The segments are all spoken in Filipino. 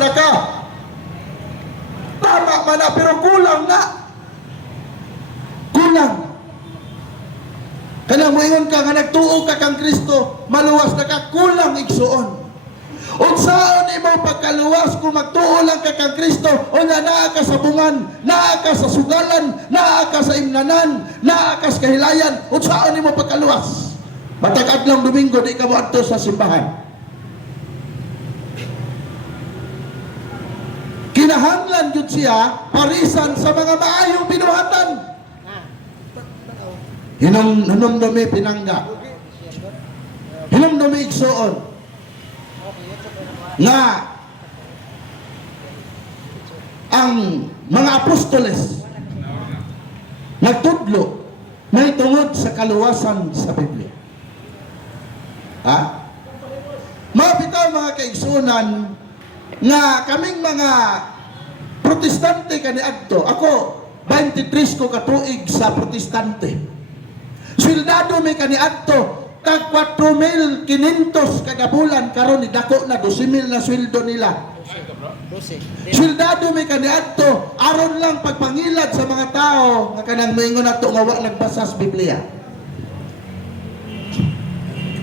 na ka. Tama man na, pero kulang na. Kulang. Kaya mo ingon ka nga nagtuo ka kang Kristo, maluwas na ka, kulang igsuon. Unsaon imo pagkaluwas kung magtuo lang ka kang Kristo, unya naa ka sa bungan, naa ka sa sugalan, naa ka sa imnanan, naa ka sa kahilayan, unsaon imo pagkaluwas? Matag adlong Domingo di ka mo adto sa simbahan. Kinahanglan jud siya parisan sa mga maayong binuhatan. Hinumdumi pinangga. Hinumdumi igsuon. Nga ang mga apostoles nagtudlo may tungod sa kaluwasan sa Biblia. Ha? Mabitaw mga kaigsunan nga kaming mga protestante kaniadto. Ako 23 ko katuig sa protestante. Swildado may kaniadto tag 4,500 kada bulan karon ni dako na 12,000 na sweldo nila. Swildado may kaniadto aron lang pagpangilad sa mga tao nga kanang moingon nato nga wa nagbasa sa Biblia.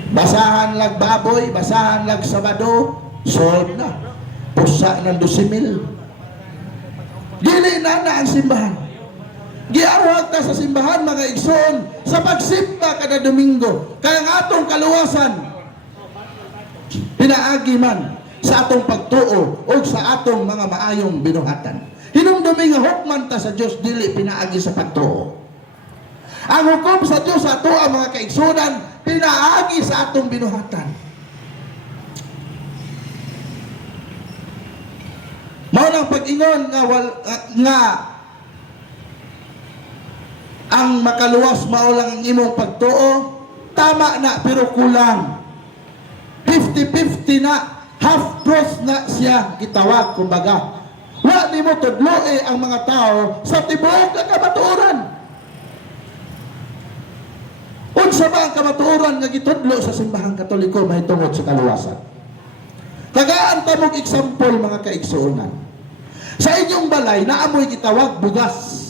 Basahan lang baboy, basahan lang Sabado, sold na. Pusa ng 12,000. Dili na ang simbahan. Giawag ta sa simbahan mga igsoon sa pagsimba kada Domingo. Kaya nga atong kaluwasan pinaagi man sa atong pagtuo o sa atong mga maayong binuhatan. Hinumdumi nga hukman ta sa Dios dili pinaagi sa pagtuo. Ang hukom sa Dios sa ato ang mga kaigsunan pinaagi sa atong binuhatan. Mao lang pag-ingon nga ang makaluwas mao lang ang imong pagtuo, tama na pero kulang. 50-50 na, half truth na siya gitawag kumbaga. Wa nimo tudloe ang mga tao sa tibuok nga kamatuoran. Unsa ba ang kamatuoran nga gitudlo sa simbahang Katoliko mahitungod sa kaluwasan? Tagaan ta mong example mga kaigsuonan. Sa inyong balay naamoy gitawag bugas.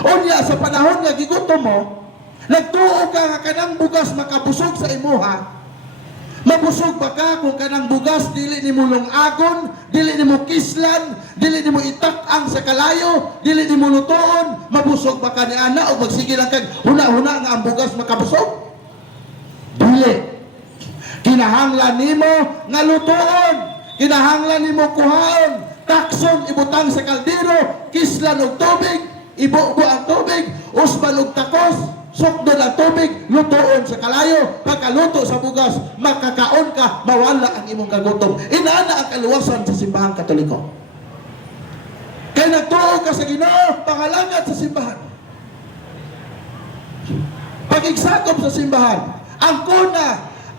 Unya sa panahon nga gigutom mo, nagtuo ka nga kanang bugas makabusog sa imuha. Mabusog ba ka kung kanang bugas dili nimo lungagon, dili nimo kislan, dili nimo itak-ang sa kalayo, dili nimo lutoon, mabusog ba ka ni ana o magsige lang kag huna-huna nga ang bugas makabusog? Dili. Kinahanglan nimo nga lutoon, kinahanglan nimo kuhaon, takson ibutang sa kaldero, kislan og tubig, ibugo ang tubig, usban og takos, sukdo ng tubig, lutoon sa kalayo. Pagkaluto sa bugas, makakaon ka, mawala ang imong kagutom. Inaana ang kaluwasan sa simbahang Katoliko. Kaya nagtuo ka sa Ginoo, pangalangad sa simbahan. Pag-igsakop sa simbahan, ang kuna,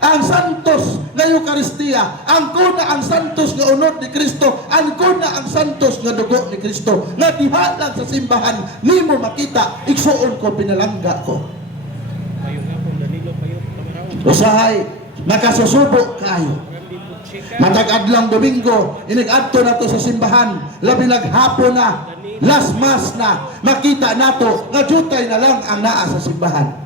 ang santos nga Eucharistia, ang kuna ang santos nga unod ni Kristo, ang kuna ang santos nga dugo ni Kristo, nga diha lang sa simbahan nimo makita, igsuon ko, pinalangga ko. Usahay nakasusubo kayo. Matag adlang Domingo, inig-adto nato sa simbahan, labi naghapon na, last mass na, makita nato nga jutay na lang ang naa sa simbahan.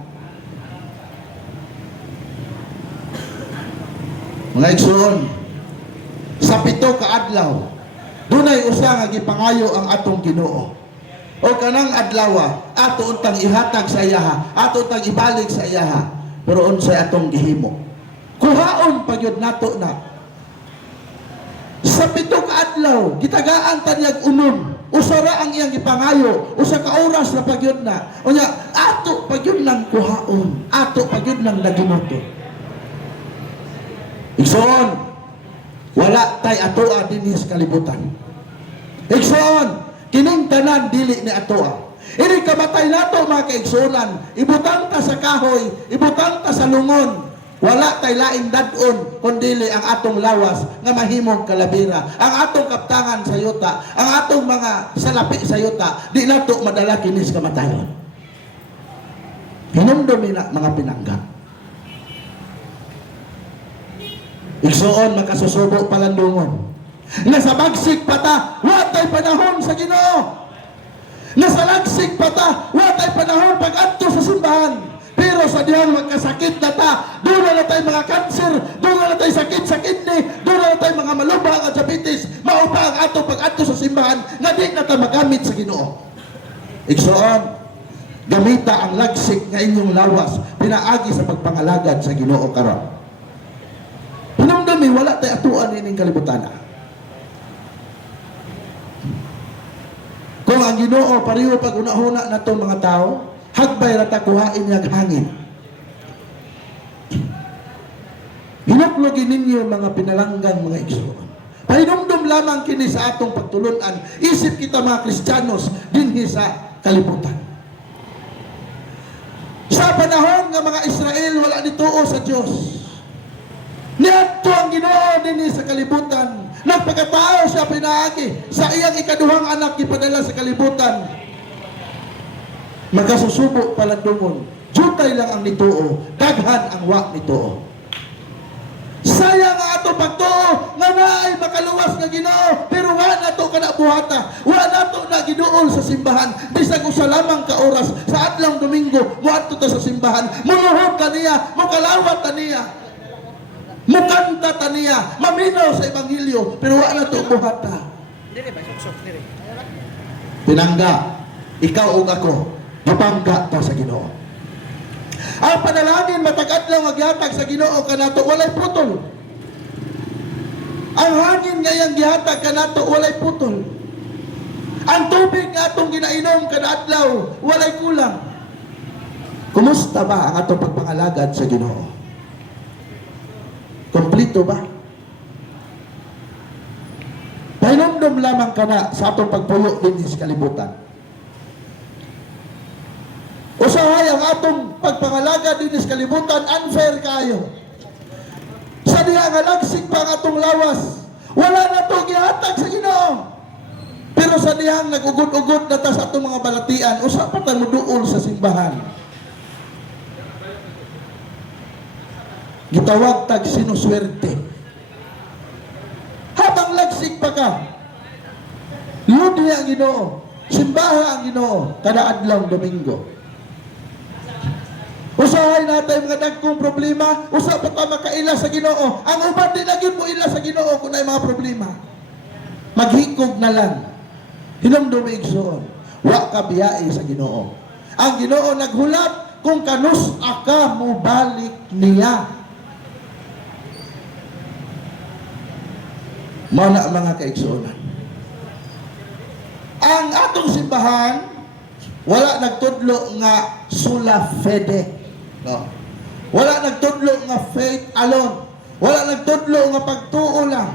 Mga igsoon, sa 7 ka adlaw, dunay usa nga gipangayo ang atong Ginoo. O kanang adlaw, ato untang ihatag sa iyaha, ato untang ibalik sa iyaha. Pero unsay atong gihimo? Kuhaon pagyud nato na. Sa 7 ka adlaw, gitagaan tanyag unon. Usara ang iyang gipangayo, usa ka oras na pagyud na. Unya, ato pagyud nang kuhaon, ato pagyud nang naginuto. Igsoon, wala tay atoa dinhi sa kalibutan. Igsoon, kining tanan dili ni atoa. Ini kamatay nato mga kaigsuonan, ibutang ta sa kahoy, ibutang ta sa lungon. Wala tay laing dadon kundili ang atong lawas nga mahimong kalabira, ang atong kaptangan sa yuta, ang atong mga salapi sa yuta, di nato madala kini sa kamatayon. Hinumdumi na mga pinangga. Igsuon makasusubo palandungon. Nga sa bagsik pata, watay panahon sa Ginoo. Nga sa lagsik pata, watay panahon pag-adto sa simbahan. Pero sa dihang magkasakit na ta, doon na tayo mga cancer, doon na tayo sakit sa kidney, doon na tayo mga malubha at diabetes, maupa ang ato pag-adto sa simbahan, nga di na tayo magamit sa Ginoo. Igsoon, gamita ang lagsik nga inyong lawas, pinaagi sa pagpangalagad sa Ginoo karon. Pinamdami, wala tayo atuan ining kalibutan. Kung ang Ginoo pareho pag una-una na itong mga tao, hagbay rata kuhain niyag hangin. Hinaklogin ninyo mga pinalanggang mga igsoon. Pahinumdum lamang kini sa atong pagtulunan, isip kita mga Kristiyanos dinhi sa kalibutan. Sa panahon nga mga Israel wala nituo sa Dios. Niadto ang Ginoo dinhi sa kalibutan. Nagpagkatao siya pinaagi sa iyang ikaduhang anak ipadala sa kalibutan. Magkasusubo palandungon. Jutay lang ang nituo, daghan ang wa nituo. Sayang nga ato pagtuo nga naay makaluwas nga Ginoo, pero wa nato kana buhata. Wa nato na giduol sa simbahan. Bisag usa lamang ka oras sa adlong Domingo, moadto ta sa simbahan. Muluhod ta niya, mokalawat ta niya. Mukanta ta niya, maminaw sa Ebanghelyo, pero wa nato buhata. Pinangga, ikaw ug ako, mapangga ta sa Ginoo. Ang panalangin matag-adlaw nga gihatag sa Ginoo kanato walay putol. Ang hangin nga iyang gihatag kanato walay putol. Ang tubig nga atong ginainom kada adlaw walay kulang. Kumusta ba ang atong pagpangalagad sa Ginoo? Kompleto ba? Pahinumdum lamang kana sa atong pagpuyo din sa kalibutan. Usahay ang atong pagpangalaga din sa kalibutan, unfair kayo. Sa diha nga lagsik pa ang atong lawas, wala na to gihatag sa Ginoo. Pero sa dihang nagugod-ugod na ta sa atong mga balatian, usa pa ta moduol sa simbahan. Gitawag tag sinuswerte. Habang lagsik pa ka, ludi ang Ginoo, simbaha ang Ginoo kada adlaw Domingo. Usahay natin mga dagkong problema, usa pa ta makaila sa Ginoo. Ang uban din lagi mo ila sa Ginoo kung ay mga problema. Maghikog na lang. Hinumdum igsoon, wa ka biyai sa Ginoo. Ang Ginoo naghulat kung kanus aka mo balik niya. Mana mga kaigsuonan. Ang atong simbahan wala nagtudlo nga sola fide. No. Wala nagtudlo nga faith alone. Wala nagtudlo nga pagtuo lang.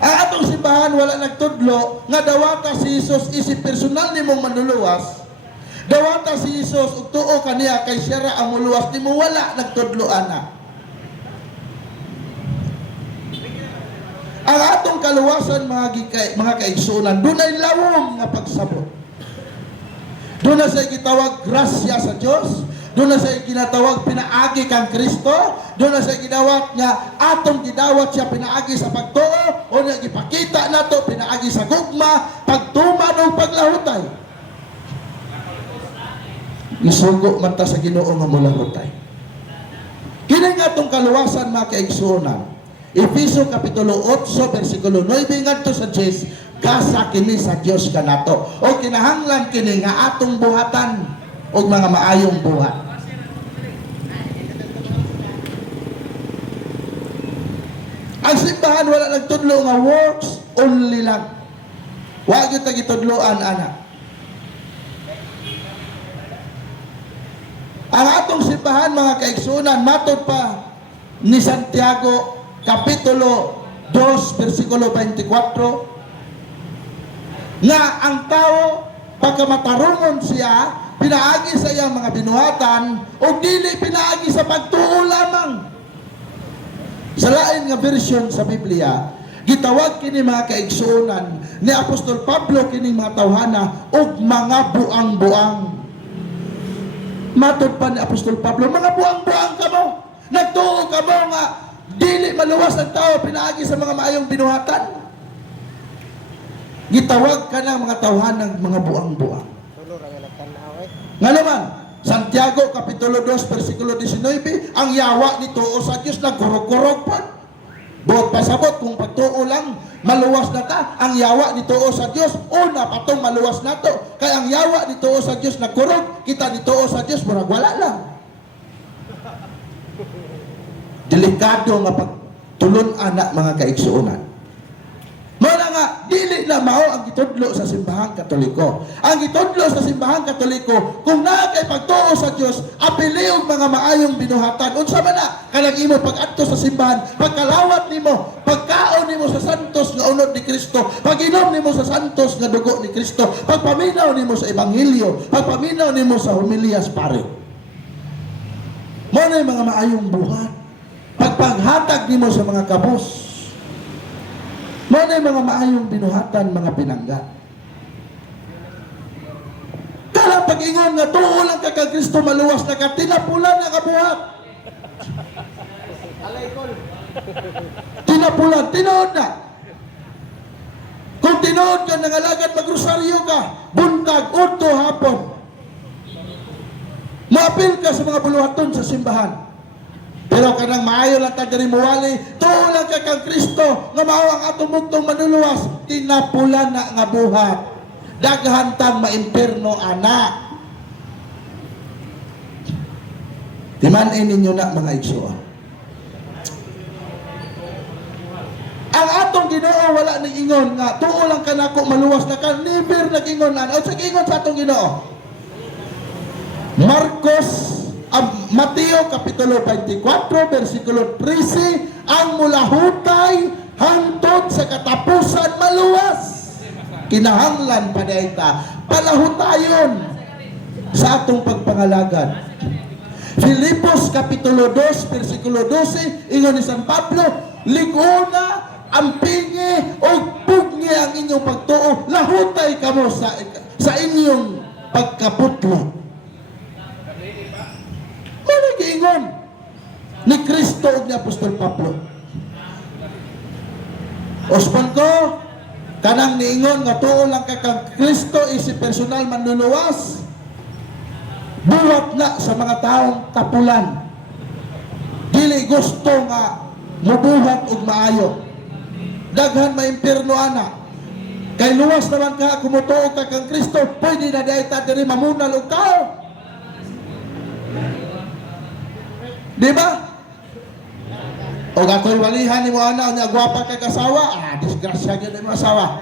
Ang atong simbahan wala nagtudlo nga dawata si Jesus isip personal nimong manluluwas. Dawata si Jesus ug tuo kaniya kay siya ra ang muluwas nimo, wala nagtudlo ana. Ang atong kaluwasan mga kaigsunan, dunay lawom nga pagsabot. Doon na siya gitawag grasya sa Diyos. Doon na siya ginatawag pinaagi kang Kristo. Doon na siya ginawat nga atong gidawat siya pinaagi sa pagtuo. O na ipakita na to pinaagi sa gugma, pagtuman o paglahutay. Isugo man ta sa Ginoo nga mulahutay. Kini nga atong kaluwasan mga kaigsunan. Efeso Kapitulo 8, versikulo 9 ngadto sa 10, gasa kini sa Dios kanato. O kinahanglan kini nga atong buhatan og mga maayong buhat. Ang simbahan wala nagtudlo nga works only lang. Wa gyud ta gitudloan ana. Ang atong simbahan mga kaigsunan matod pa ni Santiago Kapitulo 2, versikulo 24, nga ang tao, pagka matarungon siya, pinaagi sa iyang mga binuhatan, o dili pinaagi sa pagtuo lamang. Sa lain nga version sa Biblia, gitawag kini mga kaigsuonan ni Apostol Pablo kini mga tawhana og mga buang-buang. Matod pa ni Apostol Pablo, mga buang-buang kamo, nagtuo kamo nga dili maluwas ang tao pinaagi sa mga maayong binuhatan. Gitawag ka ng mga tawhan ng mga buang-buang. Nga naman, Santiago Kapitulo 2 versikulo 19, ang yawa ni tuo sa Dios nagkurog-kurog pa. Buot pasabot kung pagtuo lang maluwas na ta, ang yawa ni tuo sa Dios una patong maluwas nato. Kaya ang yawa ni tuo sa Dios nagkurog, kita ni tuo sa Dios murag wala lang. Delikado nga pagtulon anak mga kaigsuonan. Muna nga, dili na mao ang gitudlo sa simbahang Katoliko. Ang gitudlo sa simbahang Katoliko, kung naa kay pagtuo sa Dios, apili og mga maayong binuhatan. Unsa man na kanang imo pag-adto sa simbahan, pagkalawat nimo, pagkaon nimo sa santos nga unod ni Kristo, pag-inom nimo sa santos nga dugo ni Kristo, pagpaminaw nimo sa ebanghelyo, pagpaminaw nimo sa homilias pare. Muna yung mga maayong buhat. Pagpaghatag nimo sa mga kabos. Muna yung mga maayong binuhatan, mga pinangga. Kala pag-ingon nga, tuo lang ka kag Kristo maluwas na ka, tinapulan na kabuhat. Tinapulan, tinood na. Kung tinood ka, nangalagad magrosaryo ka, buntag, udto, hapon. Maapil ka sa mga buluhaton sa simbahan. Pero kanang maayo lang tayo rin muwali, tuo lang ka kang Kristo, nga mao ang atong mugtong manuluwas, tinapulan na nga buhat. Daghantang maimperno, anak. Timanin ninyo na mga igsoon. Ang atong Ginoo wala nang ingon nga, tuo lang ka nako maluwas na ka, never nag-ingon na. O sa ingon sa atong Ginoo. Mateo Kapitulo 24, versikulo 13, ang mulahutay hangtod sa katapusan maluwas. Kinahanglan pa dayta, palahutayon sa atong pagpangalagad. Filipos Kapitulo 2, versikulo 12, ingon ni San Pablo, liguna, ampingi, o pugni ang inyong pagtuo, lahutay kamo sa inyong pagkaputlo. Giingon ni Kristo ug ni Apostol Pablo. Osman ko, kanang niingon nga tuo lang ka kang Kristo isi personal manluluwas, buhat na sa mga taong tapulan. Dili gusto nga mubuhat og maayo. Daghan maimpierno ana. Kay luwas naman ka kumutuo ka kang Kristo, pwede na dayta diri mamunal og tao. Di ba? O ako'y walihan ni mo ana, niya gwapa kay kasawa, disgrasya gyud ni mo asawa.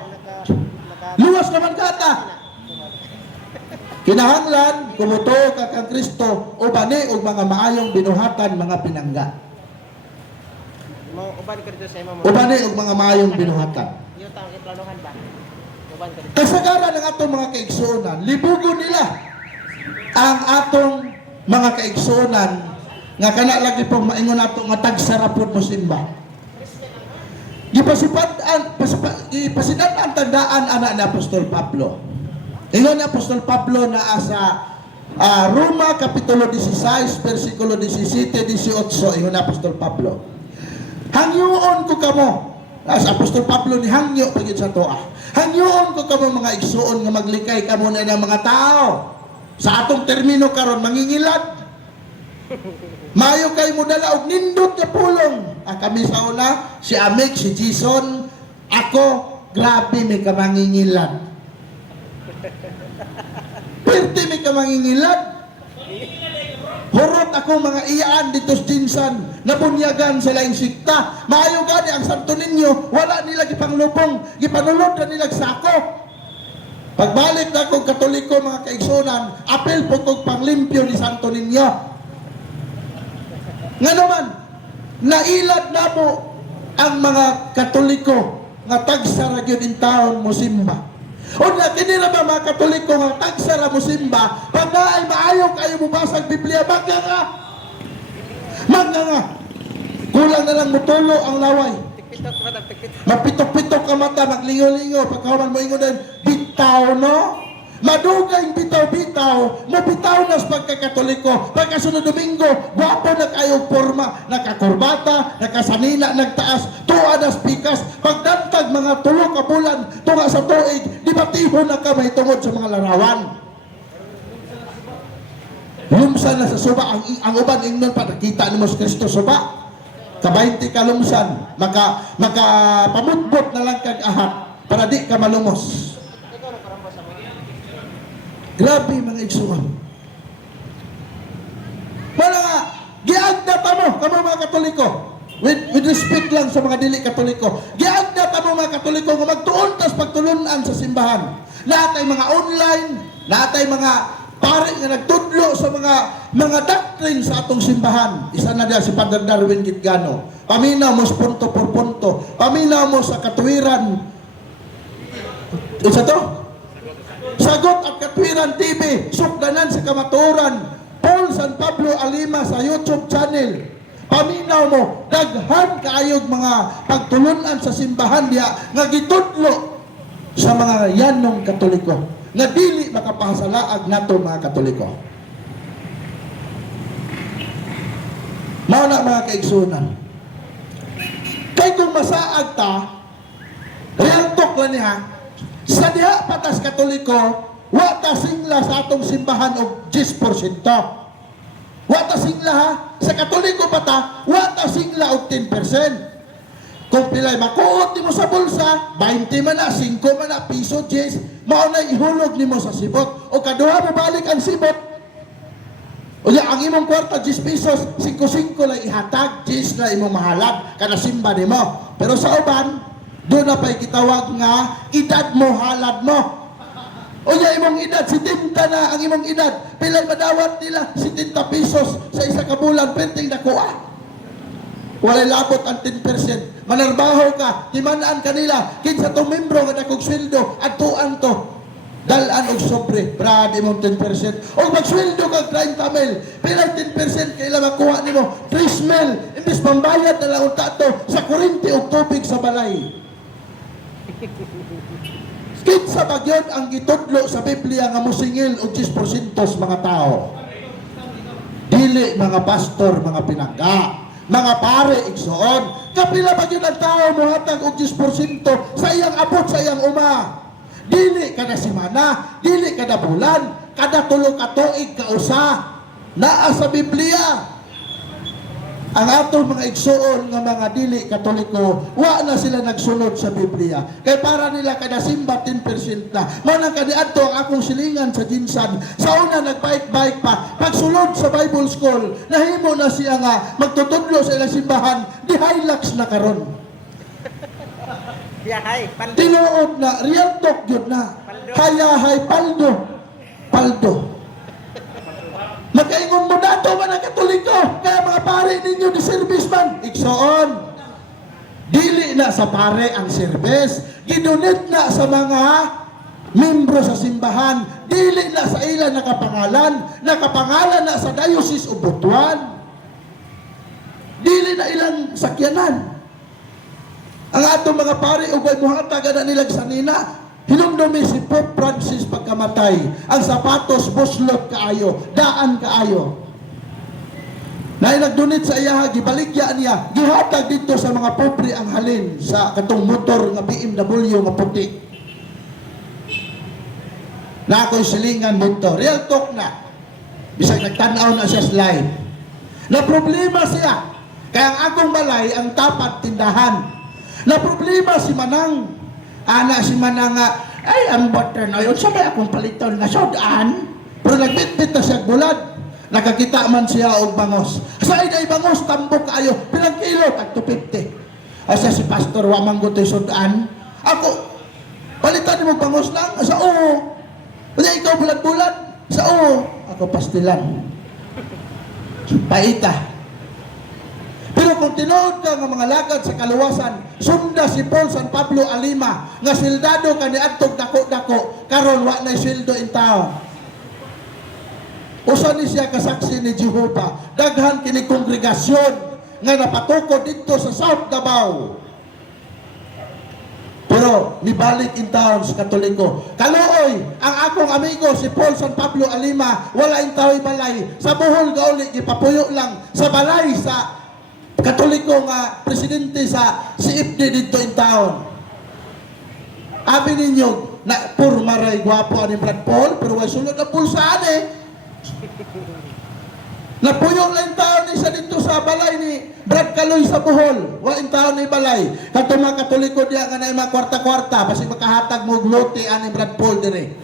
Luwas naman kata. Kinahanglan kumutuo ka kang Kristo ubani og mga maayong binuhatan, mga pinangga. Ubani og mga maayong binuhatan. Kasagaran ng atong mga kaigsuonan, libugon nila ang atong mga kaigsuonan nga kana lagi pong maingon nato nga tagsarapod mo simba. Ipasidan ang tandaan anak ni Apostol Pablo. Ingon ni Apostol Pablo na sa Roma Kapitulo 16, versikulo 17, 18, ingon ni Apostol Pablo. Hangyoon ko kamo, sa Apostol Pablo ni hangyo pagid sa toa. Hangyoon ko kamo mga igsuon nga maglikay kamo na ng mga tao. Sa atong termino karon mangingilad. Mayo kay mo dala og nindot nga pulong. Kami sa una, si Amik, si Jason, ako, grabe may kamangingilad. Pwerte may kamangingilad. Hurot ako mga iyaan dito sa Jinsan, nabunyagan sila insikta. Maayo gani ang santo ninyo, wala nila gipanglubong, gipanulod na nila sako. Pagbalik na akong Katoliko mga kaigsunan, apel po kong panglimpyo ni santo ninyo. Nga naman, nailad na mo ang mga Katoliko nga tagsara gyud in taon mo simba. O na kinira ba mga Katoliko nga tagsara mo simba, pag naay maayo kayo mo basag Biblia, magga nga. Kulang na lang mutulo ang laway. Mapitok-pitok ka mata, maglingo-lingo, pagkawan mo ingon din, bitaw no? Madugay bitaw-bitaw, mabitaw na sa pagkakatoliko. Pagkasunod Domingo, gwapo na kayo forma, nakakurbata, nakasanina, nagtaas, tuwa na pikas. Pagdantag mga tulo ka bulan, tunga sa tuig, di ba tiho na ka may tungod sa mga larawan? Lumsan na sa suba, ang uban ingnon pa, nakita ni Mos Kristo suba. Ka-20 ka lumsan, pamutbot na lang kag ahat, para di ka malumos. Grabe mga igsuon. Wala nga, giagdata mo, kamo mga Katoliko. With respect lang sa mga dili Katoliko. Giagdata mo mga Katoliko nga magtuon tas pagtulunan sa simbahan. Natay mga online, natay mga pare nga nagtudlo sa mga doctrine sa atong simbahan. Isa na diya si Father Darwin Gitgano. Paminaw mo sa punto por punto. Paminaw mo sa katuwiran. Isa to? Sagot at Katwiran TV, sukdanan sa kamaturan, Paul San Pablo Alima sa YouTube channel. Paminaw mo, daghan kaayog mga pagtulunan sa simbahan diya nga gitudlo sa mga yanong Katoliko nga dili makapahasalaag nato mga Katoliko. Mao na mga kaigsunan. Kay kung masaag ta, real talk lang niya, sa diha patas Katoliko, wa ta singla sa atong simbahan og 10%. Wa ta singla ha, sa Katoliko pa ta, wa ta singla og 10%. Kung pilay makuot nimo sa bulsa, 20 man na, 5 man na, piso, 10, mao na ihulog nimo sa sibot. O kaduha mo balik ang sibot. O ya, ang imong kwarta 10 pesos, 5-5 lang ihatag, 10 na imong mahalad, kada simba nimo. Pero sa uban, doon na pa'y kitawag nga, edad mo, halad mo. O ya, imong edad, 70 na ang imong edad. Pilay madawat nila, 70 pesos sa isa ka bulan, perting nakuha. Walay labot ang 10%. Manarbaho ka, timanaan kanila, kinsa itong membro nga nakong sweldo, atuan to. Dalan og sobre, brad imong 10%. O magsweldo kag 30 mil, pilay 10% kaila makuha nimo 3 mil. Imbis pambayad na lang unta to sa kuryente og tubig sa balay. Kinsa bagyon ang gitudlo sa Biblia nga musingil og 10% sa mga tao? Dili mga pastor, mga pinangga, mga pare, igsoon. Kapila bagyon ang tao muhatag og 10% sa iyang abot, sa iyang uma. Dili kada semana, dili kada bulan, kada tulo ka tuig ka usa. Naa sa Biblia. Ang atong mga igsuon nga mga dili Katoliko, wa na sila nagsunod sa Biblia. Kay para nila kada simba 10% na. Mao nang kaniadto ang akong silingan sa Jinsan. Sa una nagbaik-baik pa. Pagsulod sa Bible School, nahimo na siya nga magtutudlo sa ilang simbahan, di Hilux na karon. Tinuod na, real talk yun na. Hayahay, paldo. Makaingon mo dato man ang Katoliko, kaya mga pare ninyo ni serviceman, igsoon. Dili na sa pare ang service, gidunit na sa mga membro sa simbahan, dili na sa ilan nakapangalan na sa Diocese o Butuan. Dili na ilang sakyanan. Ang atong mga pare ugay muhatag na nilang sanina, hinumdumi si Pope Francis pagkamatay. Ang sapatos buslot kaayo, daan kaayo. Na nagdunit sa iya, gibaligya niya, gihatag dito sa mga pobre ang halin sa katong motor nga BMW nga puti. Na ako'y silingan dito. Real talk na. Bisag nagtanaw na siya slide. Na problema siya. Kaya ang akong balay, ang tapat tindahan. Na problema si Manang. Ana si Manang nga, ay ang butter na yun, sabay akong paliton nga sodaan. Pero nagbitbit na siya bulad. Nakakita man siya og bangos. Sa ay bangos, tambok kayo. Pilang kilo, tag 250. Asa si Pastor, wamang gutoy sodaan. Ako, palitan mo bangos lang. Sa oo. Kaya ikaw bulad-bulad. Sa oo. Ako pastilan. Paita. Pero kung tinuod ka ng mga lagad sa kaluwasan, sunda si Paul San Pablo Alima, nga sildado ka ni adtog dako-dako, karon wa na sildo in town. Usa ni siya kasaksi ni Jehovah, daghan kini kongregasyon nga napatukod dito sa South Davao. Pero ako nibalik in town sa Katoliko. Kaluoy, ang akong amigo si Paul San Pablo Alima, wala in tao'y balay. Sa Bohol gauli, gipapuyo lang sa balay sa Katoliko nga presidente sa CFD dito in town. Abi ninyo, na purmaray gwapo ani Brad Paul, pero way sulod na pulsaan eh. Napuyong lang taon ni sa dito sa balay ni Brad Kaloy sa Bohol. Wain taon ni balay. Kato mga Katoliko diya nga na mga kwarta-kwarta basi makahatag mo glote ani Brad Paul dire.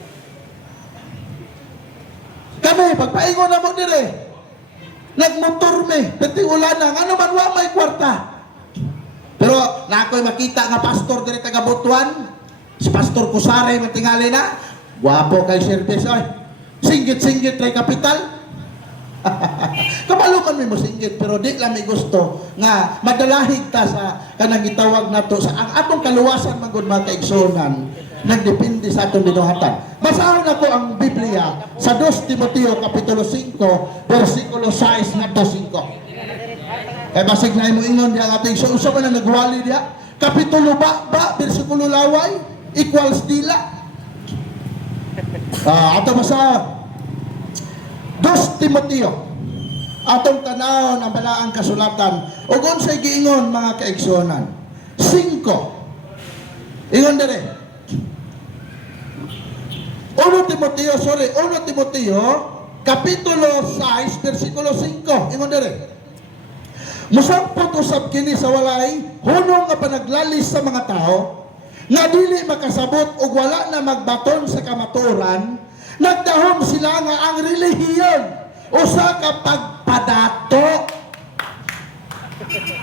Kami pagpaingon na mo dire. Nagmotor me, perting ulanang ano man wa may kwarta. Pero na ako'y makita nga pastor dire taga Butuan. Si Pastor Kusare man tingali na. Guwapo kay service ay. Singgit-singgit ray kapital. Kapaluman mo singgit pero di lang may gusto nga madalahig ta sa kanang gitawag nato sa ang atong kaluwasan magud mga kaigsunan nagdepende sa atong binuhatan. Basahon ako ang Biblia sa 2 Timoteo kapitulo 5 versikulo 6 ngadto 5. Kay basig na imo ingon diha ating usa man na nagwali diha kapitulo ba versikulo laway equals dila. Ato basa 2 Timoteo atong tanawon ang balaang kasulatan ug unsay giingon mga kaigsunan 5 ingon dire 1 Timoteo kapitulo 6 versikulo 5 ingon dire musampot usab kini sa walay hunong nga panaglalis sa mga tao nga dili makasabot ug wala na magbaton sa kamatuoran. Nagdahom sila nga ang relihiyon usa ka pagpadato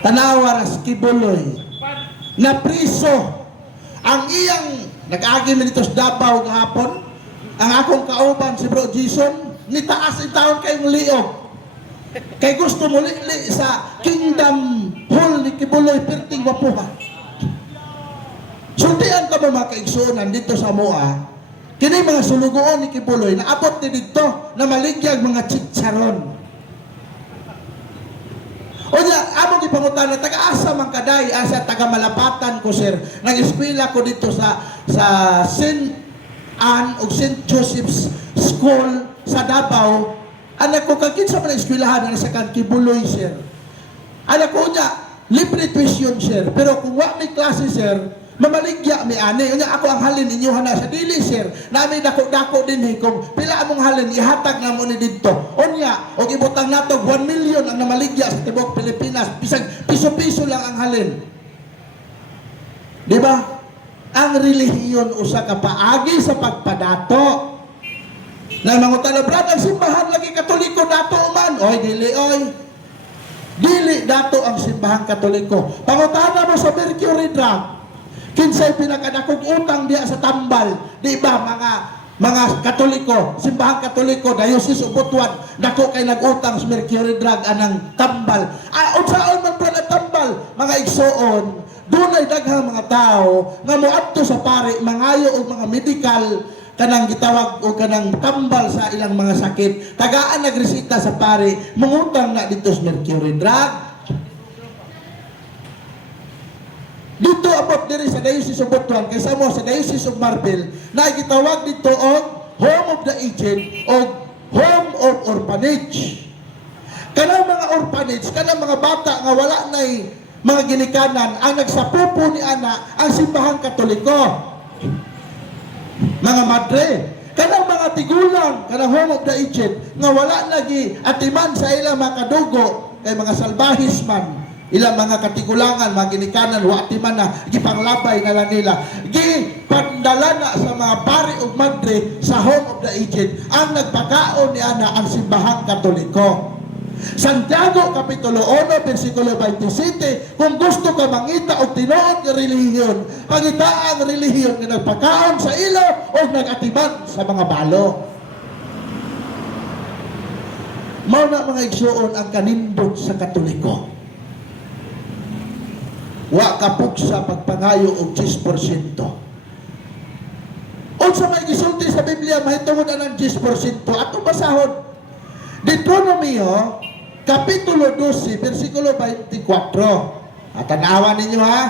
tanawa ras kibuloy na priso ang iyang nag-agi man dito sa Davao gahapon ang akong kauban si Bro Jason nitaas itaon kay liog kay gusto mo li sa Kingdom Hall ni Kibuloy perting wapuha. Sultian ka mo mga kaigsunan dito sa Moa. Kini mga sulugoon ni Kibuloy na abot ni dito na maligyag mga chicharon. O niya, among ipangutan na taga-asa man kaday, asa taga-malapatan ko sir. Nag-eskwela ko dito sa St. Anne o St. Joseph's School sa Davao. Anak ko, kakinsa man eskwelahan na sa kan Kibuloy sir. Anak ko niya, libre tuition sir. Pero kung wa may klase sir, mamaligya mi ani unya ako ang halin inyo hana sa dili sir nami dako-dako din kung pila among halin ihatag na mo ni didto unya og ibutang nato 1 million ang namaligya sa tibok Pilipinas bisag piso-piso lang ang halin di ba ang relihiyon usa ka paagi sa pagpadato na mangutan brad ang simbahan lagi Katoliko dato man oy dili dato ang simbahan Katoliko pangutana mo sa Mercury drug kinsay pinakadakog utang diya sa tambal di ba mga Katoliko simbahan Katoliko Diocese of Butuan dako kay nagutang sa Mercury drug anang tambal unsaon man pa na tambal mga igsoon dunay daghang mga tao nga moadto sa pare mangayo og mga medical kanang gitawag o kanang tambal sa ilang mga sakit tagaan nagresita sa pare mangutang na dito sa Mercury drug. Dito abot diri sa Diocese of Butuan kaysa mo sa Diocese of Marbel na gitawag dito og Home of the Aged o Home of Orphanage. Kanang mga orphanage, kanang mga bata nga wala nay mga ginikanan ang nagsapupo ni ana ang simbahan Katoliko. Mga madre, kanang mga tigulang, kanang Home of the Aged nga wala lagi atiman sa ilang mga kadugo kay mga salbahis man. Ilang mga katigulangan, mga ginikanan, watiman na, gipanglabay na lang nila. Gipandala na sa mga pari o madre sa Home of the Aged ang nagpakaon ni ana ang simbahang Katoliko. Santiago Kapitulo 1, versikulo 27, kung gusto ka mangita o tinuod ng relihiyon, pangita ang relihiyon na nagpakaon sa ilo o nagatiman sa mga balo. Mao na mga igsuon ang kanindot sa Katoliko. Wa kapug sa pagpangayo og 10%. Unsa may gisulti sa Biblia mahitungod anang 10%? Ato basahon. Deuteronomio kapitulo 12 bersikulo 24. Tanawan ninyo ha.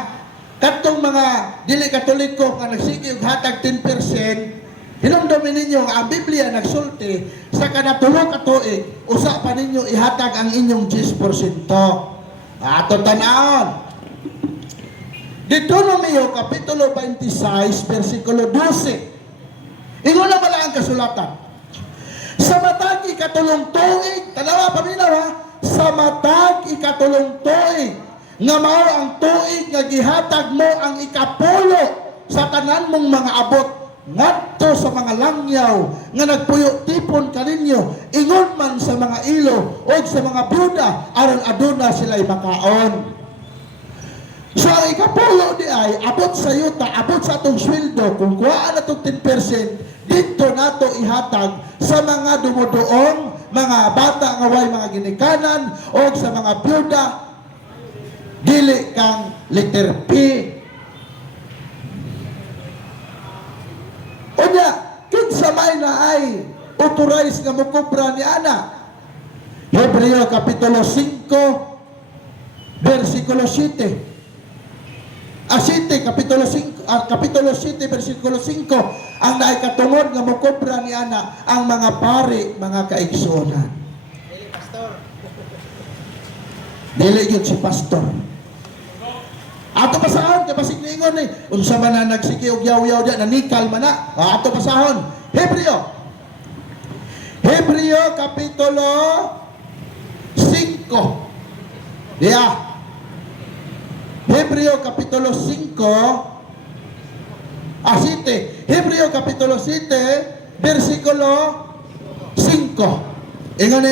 katong mga dili katoliko nga nagsige og hatag 10%, hinumdumin ninyo nga ang Biblia nagsulti sa kanatulo ka tuig, usa pa ninyo ihatag ang inyong 10%. Ato tanawon. Deuteronomio Kapitulo 26, versikulo 12. Ingon na pala ang kasulatan. Sa matag ikatulong tuig, tanawa paminaw ha, sa matag ikatulong tuig, nga mao ang tuig nga gihatag mo ang ikapulo sa tanan mong mga abot ngadto sa mga langyaw nga nagpuyo tipon kaninyo, ingon man sa mga ilo o sa mga byuda aron aduna sila'y makaon. So ang ikapulo di ay abot sa yuta, abot sa atong sweldo, kung kuhaan na itong 10%, dito nato ihatag sa mga dumudoong, mga bata nga way mga ginikanan, o sa mga byuda, dili kang letter P. O niya, kinsa may na ay authorize nga mukubra ni ana. Hebreo Kapitulo 5, versikulo 7. Kapitulo 7, versikulo 5, ang naikatungod nga mukobra ni ana ang mga pari, mga kaigsuonan. Dili, pastor. Dili yun si pastor. Ato pasahon, kaya basig niingon ni, unsa man na nagsiki og yaw-yaw diyan, nanikal man na. Ato pasahon. Hebreo Kapitulo 5. Diya. Hebreo Kapitulo 5, 7. Hebreo Kapitulo 7, versikulo 5. Ingon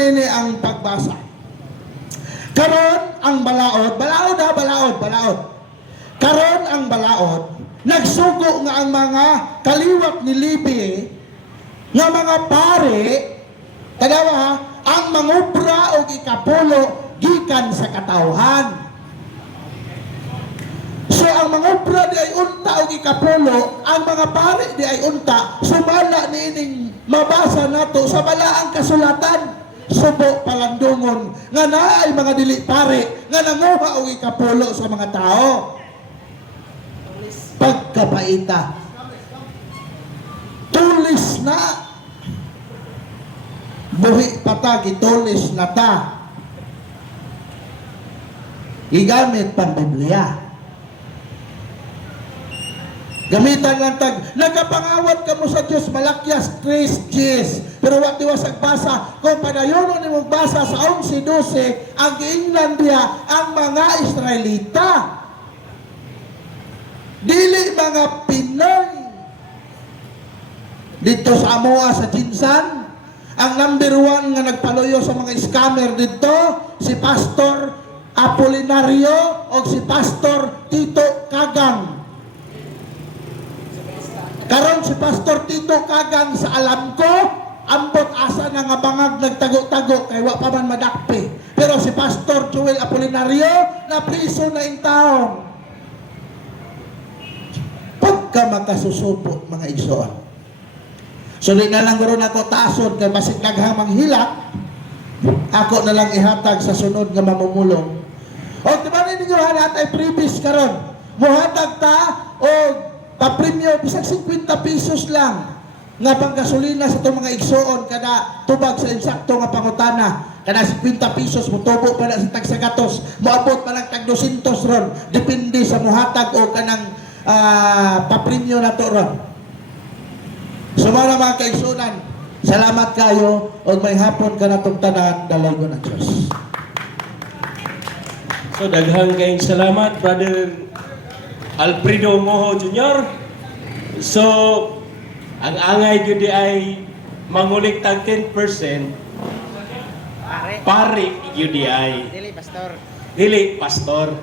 ni ang pagbasa. Karon ang balaod. Karon ang balaod, nagsugo nga ang mga kaliwat ni Levi, nga mga pare, tanawa ha, ang mangubra o ikapulo gikan sa katawhan. So ang mga obra di ay unta o ikapulo, ang mga pari di ay unta, sumala niining mabasa nato sa balaang kasulatan, subo palandungon, nga naay mga dili pare, nga nanguha o ikapulo sa mga tao. Pagkapaita. Tulis na. Buhi patagi, tulis na ta. Igamit pang Biblia. Gamitan lang tag, nagapangawat ka mo sa Diyos, Malakyas 3:10. Pero wati wasag basa, kung padayonon ni mong basa sa 11:12, ang giingnan diya ang mga Israelita. Dili mga Pinoy. Dito sa Amoa, sa Jinsan, ang number 1 nga nagpaluyo sa mga scammer dito, si Pastor Apolinario o si Pastor Tito Kagang. Karon si Pastor Tito Kagang sa alam ko, ambot asa na nga bangag nagtago-tago kay wa pa man madakpi. Pero si Pastor Joel Apolinario na priso na in taon. Pagka makasusupo mga igsoon. So di na lang guro nako tasod kay basig daghang manghilak, ako na lang ihatag sa sunod nga mamumulong. O diba ninyo hanatay previous karon, muhatag ta o pa-premyo, bisag 50 pesos lang nga panggasolina sa itong mga igsoon kada tubag sa insakto nga pangutana. Kada 50 pesos, mutubo pa na sa tagsagatos, muabot pa ng tag 200 ron. Depende sa muhatag o kanang pa-premyo na to ron. So mga kaigsunan, salamat kayo o may hapon ka na itong tanan, dalay ko ng Diyos. So daghang kayong salamat, Brother Alfredo Moho Jr. So, ang angay yun ay mangulik tag 10%, pare yun ay Dili, pastor. dili pastor.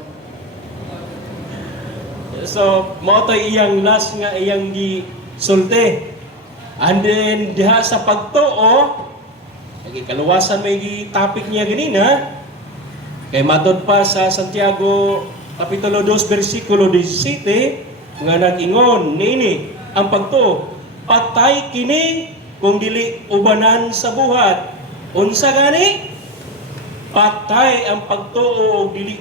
So, mo to iyang last nga iyang gisulti. And then diha sa pagtuo, nagikaluwasan may topic niya ganina. Kay matod pa sa Santiago Kapitulo 2, versikulo 17, nga nag-ingon, nini, ang pagtuo, patay kini kung dili ubanan sa buhat. Unsa gani? Patay ang pagtuo o dili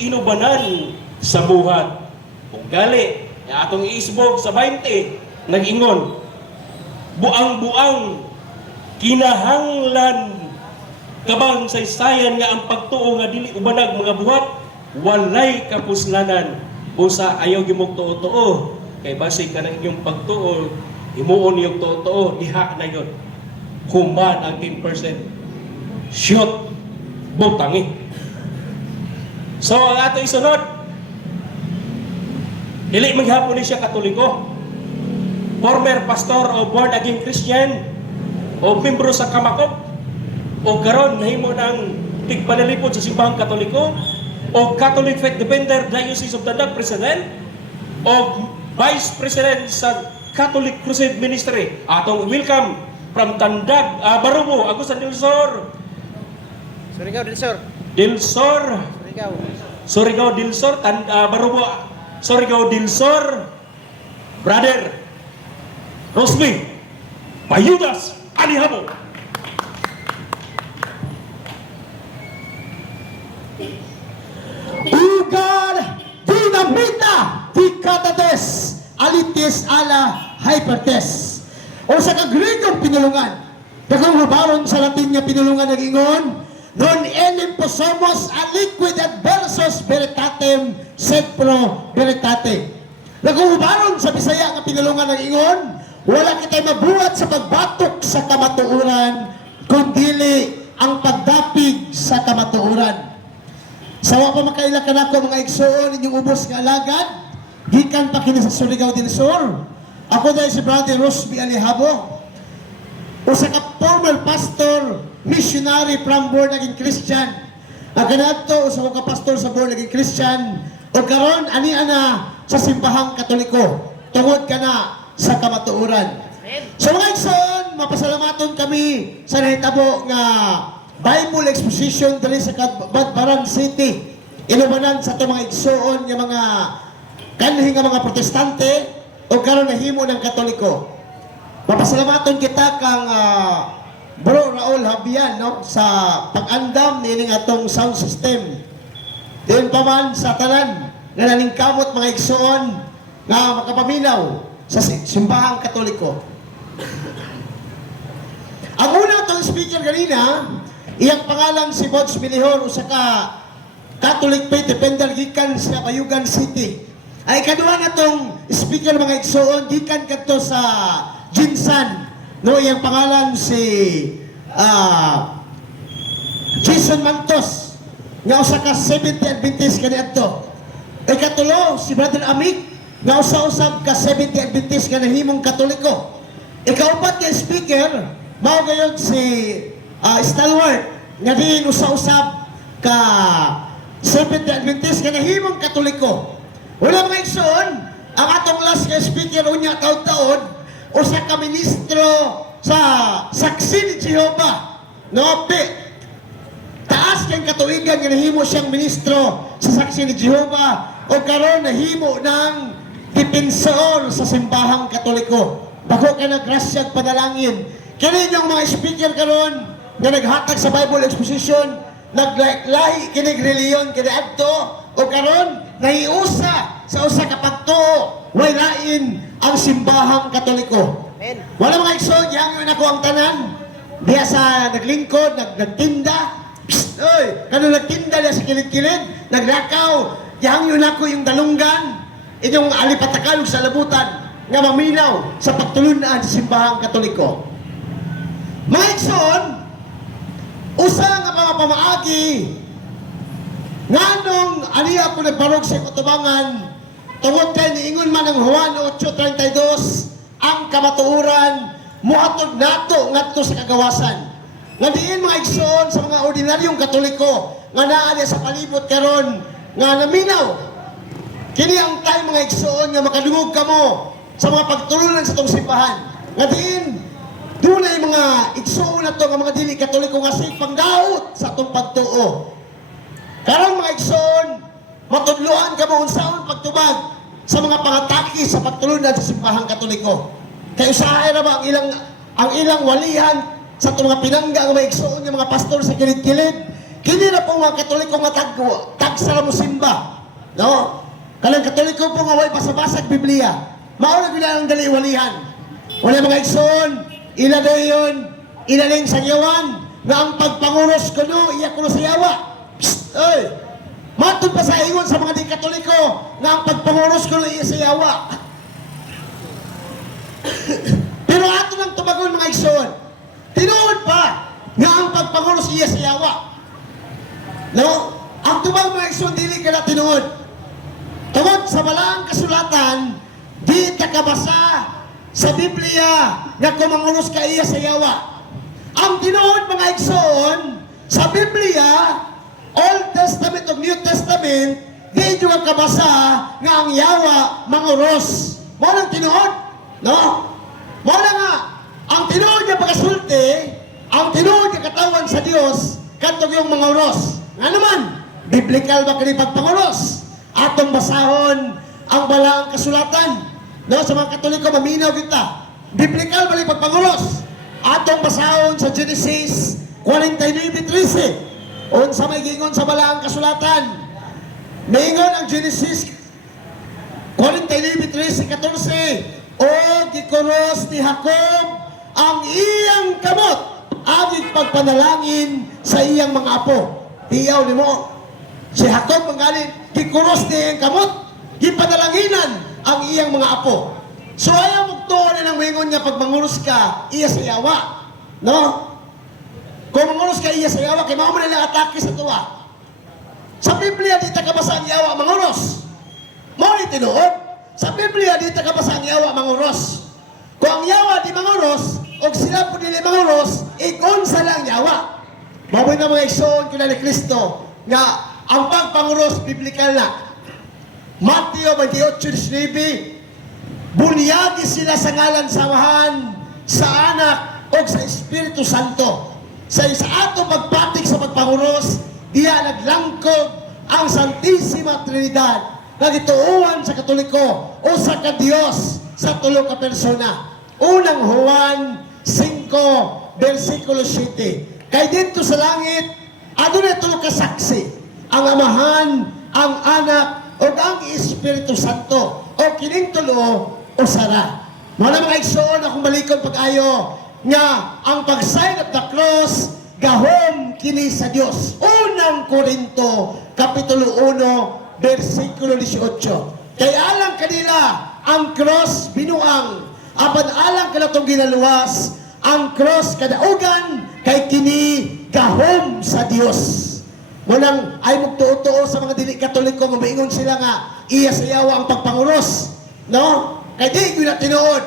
inubanan sa buhat. Kung gali, atong isbog sa 20, nag-ingon, buang-buang, kinahanglan, kabang saysayan nga ang pagtuo nga dili ubanag mga buhat, walay kapuslanan. Usa ayaw gimog tuo-tuo, kay base ka ng inyong pagtuo, himuon yung tuo-tuo, diha na yun. Human ang 10%. Shoot, butangi. So, ang ato isunod, dili maghapon ni siya Katoliko, former pastor o born again Christian, o membro sa Kamakop, o karon nahimo ng tigpanalipod sa simbahang Katoliko, o Catholic Faith Defender Diocese of Tandag President, o Vice President sa Catholic Crusade Ministry. Atong welcome from Tandag, Barubo, Agusan del Sur. Surigao del Sur. Del Sur. Surigao. Surigao del Sur, Barubo, Surigao del Sur. Brother Rosby Payudas Alihamo. Ugar dinamita dikatates alitis ala hypertes. O sa kagregong pinulungan, dakong habaron sa Latin niya pinulungan nag-ingon, non elim posomos aliquid adversus veritatem sed pro veritate. Dakong habaron sa Bisaya nga pinulungan nag-ingon, wala kitay mabuhat sa pagbatok sa kamatuoran, kundili ang pagdapig sa kamatuoran. Sawa pa makaila ka nako mga igsoon inyong ubos nga alagad, gikan pa kini sa Surigao del Sur. Ako dahil si Brother Rosby Alihabo, usa ka former pastor, missionary from born again Christian. Ang kanadto usa ka pastor sa born again Christian, o karon ani ana sa simbahang Katoliko, tungod kana sa kamatuoran. So mga igsoon, mapasalamaton kami sa nahitabo nga Bible exposition dali sa Badbaran City. Inumanan sa ito mga igsoon nga mga kanhi nga mga protestante o karon nahimo ng Katoliko. Mapasalamaton kita kang Bro Raul Habian no sa pag-andam nining atong sound system. Diyon pa man sa tanan nga naningkamot mga igsoon nga makapaminaw sa simbahang Katoliko. Ang una itong speaker kanina, iyang pangalan si Bods Milihor, usa ka Catholic Faith Defender gikan sa Bayugan City. Ay kadua na tong speaker mga igsoon gikan kadto sa Jinsan. No, iyang pangalan si Jason Mantos, nga usa ka Seventh Adventist kaniadto. Ay katulo si Brother Amik, nga usa-usab ka Seventh Adventist nga nahimong Katoliko. Ikaupat ka speaker mao gayud si Stalwart, nga din usa-usab ka Seventh Adventist nga nahimong Katoliko. Wala mga igsoon, ang atong last nga speaker unya taon-taon, usa ka ministro sa Saksi ni Jehovah. No, taas kang katuigan nga nahimo siyang ministro sa Saksi ni Jehovah, o karon nahimo ng dipensor sa simbahang Katoliko. Bako ka naggrasyag panalangin. Kini yung mga speaker karon nga naghatag sa Bible exposition, naglahi kinig reliyon kini adto, o karon nahiusa sa usa ka pagtuo, way lain ang simbahang Katoliko. Amen. Wala mga igsoon, yangyon ako ang tanan. Diya sa naglingkod, nagtinda. Psst, oy, kano nagtinda diya sa kilid-kilid, naglakaw, yangyon ako yung dalunggan, inyong alipatakalog sa labutan, nga maminaw sa pagtulunan sa simbahang Katoliko. Mga igsoon, usa nga mga pamaagi, nganong aniya ako nagbarog sa kutubangan, tungod kay niingon man ng Juan 8:32, ang kamatuoran muhatod nato ngadto sa kagawasan. Nga diin mga igsoon sa mga ordinaryong Katoliko nga naa sa palibot karon nga naminaw. Kini ang time mga igsoon nga makadungog kamo sa mga pagtulunan sa itong simbahan. Nga diin, dunay mga igsoon na to nga mga dili Katoliko nga sig pangdaot sa itong pagtuo. Karon mga igsoon, matudluan kamo unsaon pagtubag sa mga pangataki sa pagtulunan sa simbahang Katoliko. Kaya usahay na ba ang ilang walihan sa itong mga pinangga ang mga igsoon ng mga pastor sa kilid-kilid. Kini na po mga Katoliko nga tagsa mo simba. No? Kanang Katoliko po nga way basa-basag Biblia. Mao na gila ang daliwalihan. Wala mga igsoon, ila dayon, ilaling sa yawan, nga ang pagpanguros ko no, iya ko no sa yawa. Psst! Oy! Matod pa sa ingon sa mga di Katoliko, nga ang pagpanguros ko no, iya sa yawa. Pero ato nang tumagon mga igsoon, tinuod pa, nga ang pagpanguros iya sa yawa. No? Ang tumang mga igsoon, dili ka na tinuod. Tungod sa balaang kasulatan, di takabasa sa Biblia nga kumangunos ka iya sa yawa. Ang tinuod mga igsoon, sa Biblia, Old Testament o New Testament, di juga kabasa nga ang yawa manguros. Mo lang tinuod, no? Mo lang nga, ang tinuod nga pagkasulti, ang tinuod nga katawan sa Dios, katog yung manguros. Nga naman, biblical ba kani pagpanguros? Atong basahon ang balaang kasulatan. No, sa mga Katoliko, maminaw kita. Biblical bali pagpangulos. Atong basahon sa Genesis 49:13. Unsa may gingon sa balaang kasulatan. Mingon ang Genesis 49:13-14. O gikuros ni Jacob ang iyang kamot, agig pagpanalangin sa iyang mga apo. Tiyaw ni mo. Si Jacob manggaling, gikuros niya ang kamot, gipadalanginan ang iyang mga apo. So ayaw mugtuon ng mingon niya pag manguros ka, iya sa yawa. No? Kung manguros ka, iya sa yawa, kaya mo nila atake sa tuwa. Sa Biblia, di takabasa ang yawa, manguros. Mo ni tinuod. Sa Biblia, di takabasa ang yawa, manguros. Kung ang yawa di manguros, o sila po nila manguros, ikonsa lang yawa. Maboy na mga igsoon kina ni Kristo, nga ang pagpanguros, biblikal na. Mateo 28:19, bunyagi sila sa ngalan samahan, sa anak, o sa Espiritu Santo. Sa isa ato magpatik sa pagpanguros, diya naglangkog ang Santissima Trinidad, nagituuan sa Katoliko, o sa Kadiyos, sa tulo ka persona. Unang Juan 5:7. Kay dito sa langit, adunay tulo ka saksi. Ang Amahan, ang Anak, o ang Espiritu Santo, o kining tulo, o sara. Mga mga igsoon, akong balikon pag-ayo, nga ang pag-sign of the cross, gahom kini sa Dios. Unang Korinto, Kapitulo 1, versikulo 18. Kaya alang kanila, ang cross binuang, apan alang kanatong ginaluwas, ang cross kadaugan, kay kini gahom sa Dios. Munang ay magtuo-tuo sa mga dili Katoliko nga maingon sila nga iya sa yawa ang pagpanguros. No? Kay di gyud na tinuod.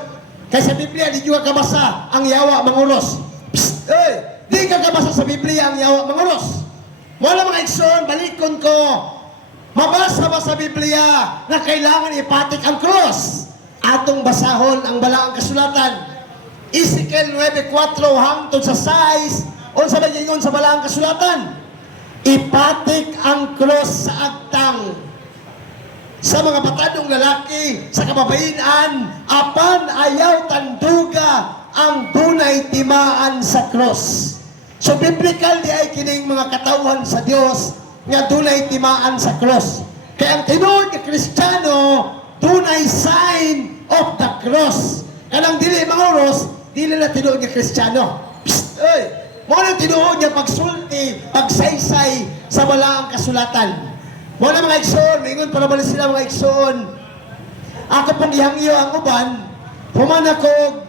Kay sa Biblia di gyud kabasa ang yawa manguros. Psst! Di ka kabasa sa Biblia ang yawa manguros. Wala mga igsoon, balikon ko. Mabasa ba sa Biblia na kailangan ipatik ang cross? Atong basahon ang balaang kasulatan. Ezekiel 9:4 hangtod sa 6. Unsa ba gingon sa balaang kasulatan? Ipatik ang cross sa agtang sa mga batadong lalaki, sa kababayan, apan ayaw tanduga ang dunay timaan sa cross. So biblical di ay kining mga katawhan sa Dios nga dunay timaan sa cross. Kaya ang tinuod nga Kristiyano, dunay sign of the cross. Kanang dili manguros, dili na tinuod nga Kristiyano. Psst! Oy! Mo nang tinuod nga pagsulti, pagsaysay sa balaang kasulatan. Mo na mga igsoon, maingon para balik sila mga igsoon. Ako pong ihangyo ang uban, human ako,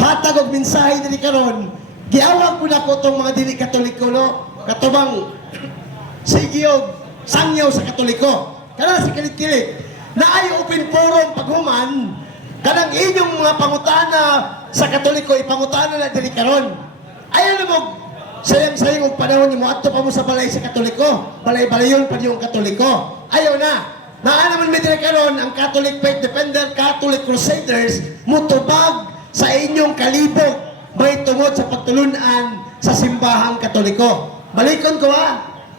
hatag og mensahe dili karon, giawag ko na ko tong mga dili Katoliko, no? Katubang sigiyog, sangyaw sa Katoliko. Kana sa kilit-kilit, na ay open forum paghuman, kanang inyong mga pangutana sa Katoliko, ipangutana na dili karon. Ayaw na mo, sayang-sayang og panahon ni mo ato pa mo sa balay sa Katoliko. Balay-balayon pa yung Katoliko. Ayaw na. Naa naman may karon ang Catholic Faith Defender, Catholic Crusaders, mutubag sa inyong kalibog may tungod sa pagtulunan sa simbahang Katoliko. Balikon ko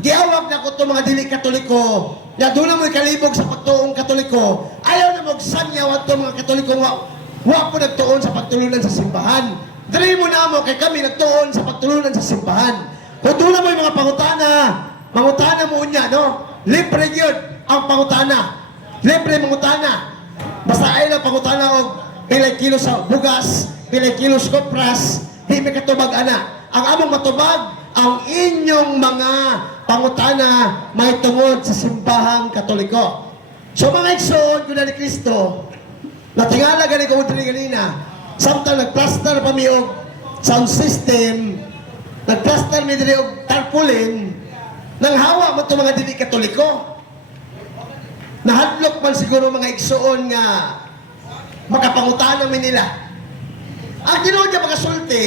giawag na ko itong mga dili Katoliko, na doon na mo'y kalibog sa pagtuong Katoliko. Ayaw na magsanyaw at itong mga Katoliko wa po nagtuon sa pagtulunan sa simbahan. Dali mo na mo, kay kami nagtuon sa pagtulunan sa simbahan. Kung doon na mo'y mga pangutana mo niya, no? Libre yun ang pangutana. libre mangutana. Basta ay lang pangutana og pilay kilo sa bugas, pilay kilo sa kopras, di may katubag ana. Ang among matubag, ang inyong mga pangutana may tungod sa simbahang Katoliko. So mga igsoon, kung ni Kristo, natingala gani ko diri ganina, samtang nagplaster pa mi og sound system, nagplaster mi diri og tarpaulin, nang hawa mo to mga dili Katoliko. Nahadlok man siguro mga igsoon nga makapangutana mi nila. Ang tinuod nga pagkasulti,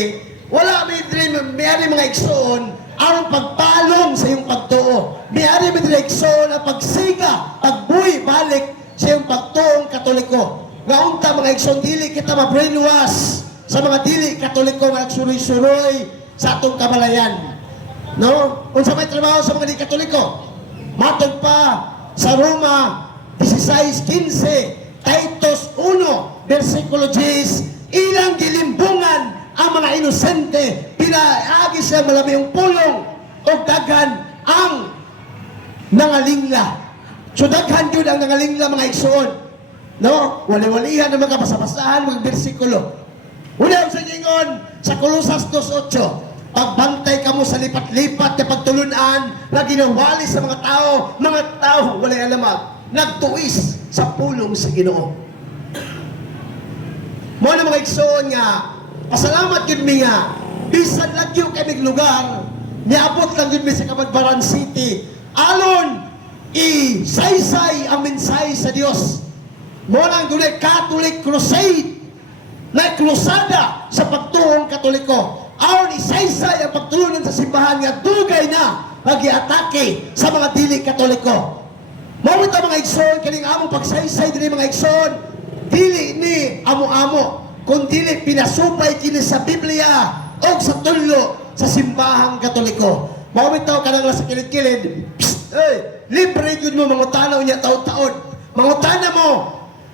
wala may may mga igsoon aron pagpalong sa iyong pagtuo. May mga igsoon ang pagsiga, pagbuhi, balik sa iyong pagtuong Katoliko. Nga unta mga igsoon, dili kita ma-brainwash sa mga dili Katoliko nga nagsuroy-suroy sa atong kamalayan. No? Unsa may trabaho sa mga dili Katoliko? Matod pa sa Roma 16:15, Titus 1, versikulo 10, ilang gilimbungan ang mga inosente, pinaagi siya malaming pulong o daghan ang nangalingla. So daghan yun ang nangalingla mga igsoon. No? Wali-walihan na mga basa-basahan mga bersikulo. Una sa gingon sa Kolosas 2:8, pagbantay ka mo sa lipat-lipat na pagtulunan na ginawali sa mga tao walay alamag, nagtuis sa pulong sa Ginoo. Mo na mga igsoon nga, pasalamat yun mi nga, bisan lagyo kaming lugar, niabot lang yun mi sa Kabadbaran City, alon, isaysay ang mensahe sa Dios. Mo nang dunay Catholic Crusade, na krusada sa pagtuong Katoliko. Aron isaysay ang pagtulunan sa simbahan nga dugay na nag-iatake sa mga dili Katoliko. Mawit ang mga igsoon, kaning among pagsaysay dili mga igsoon, dili ni amo-amo, kundi dili pinasupay kini sa Biblia o sa tulo sa simbahang Katoliko. Mawit tayo kanang sa kilid-kilid, libre yun mo mangutana niya taon-taon. Mangutana mo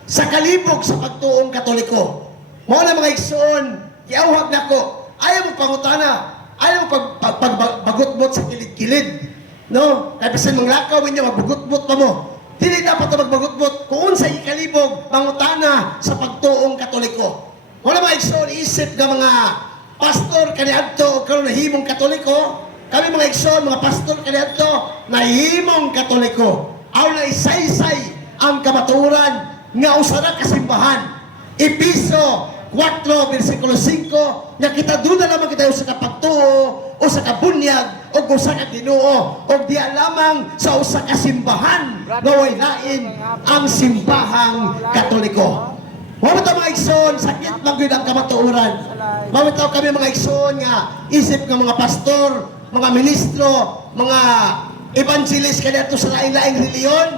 sa kalibog sa pagtuong Katoliko. Mao na mga igsoon, iawhag nako, ayaw mo pangutana, ayaw mo pagbagutbot sa kilid-kilid. No? Kaya bisan manglakaw niya, magbagutbot pa mo. Dili dapat na magbagutbot kung sa ikalibog, mangutana sa pagtuong Katoliko. Wala mga igsoon, isip ng mga pastor kaniadto o karon nahimong Katoliko. Kami mga igsoon, mga pastor kaniadto, nahimong Katoliko. Aw na isaysay ang kamaturan nga usara kasimbahan. Episo 4, versikulo 5, nga kita doon na naman kita sa kapagtuo, o sa kabunyag, o sa kaginuo, o diya lamang sa usa kasimbahan, na waylain ang simbahang Katoliko. Mamataw mga igsoon, sakit lang yun ang kamatuoran. Mamataw kami mga igsoon nga, isip ng mga pastor, mga ministro, mga evangelist kanya ito sa lain-laing reliyon,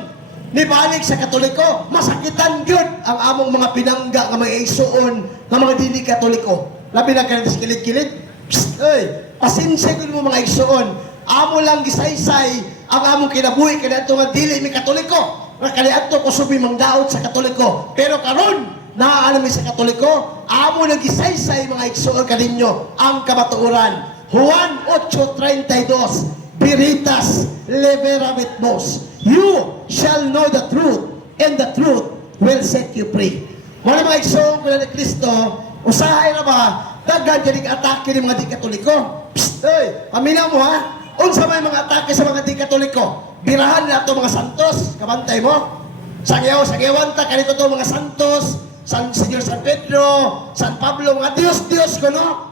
nibalik sa Katoliko, masakitan yun ang among mga pinangga ng mga igsoon ng mga dili Katoliko. Labi na kanito sa kilid-kilid, pasensya ko mo mga igsoon, amo lang gisaysay ang among kinabuhi kanya ito nga dili mi Katoliko. Kaya ito ko subi mangdaot sa Katoliko. Pero karon naaalam mi sa Katoliko, amo nang gisaysay mga igsoon kaninyo ang kamatuoran. Juan 8:32, Veritas liberavit vos. You shall know the truth, and the truth will set you free. Mga mga igsoon ko na ni Kristo, usahay na ba, daghan dyan atake ng mga di Katoliko. Paminaw mo ha, unsa may mga atake sa mga di Katoliko. Birahan na ito mga santos, kabantay mo. Sagyawanta, kanito ito mga santos, San Señor San Pedro, San Pablo, mga Diyos ko no.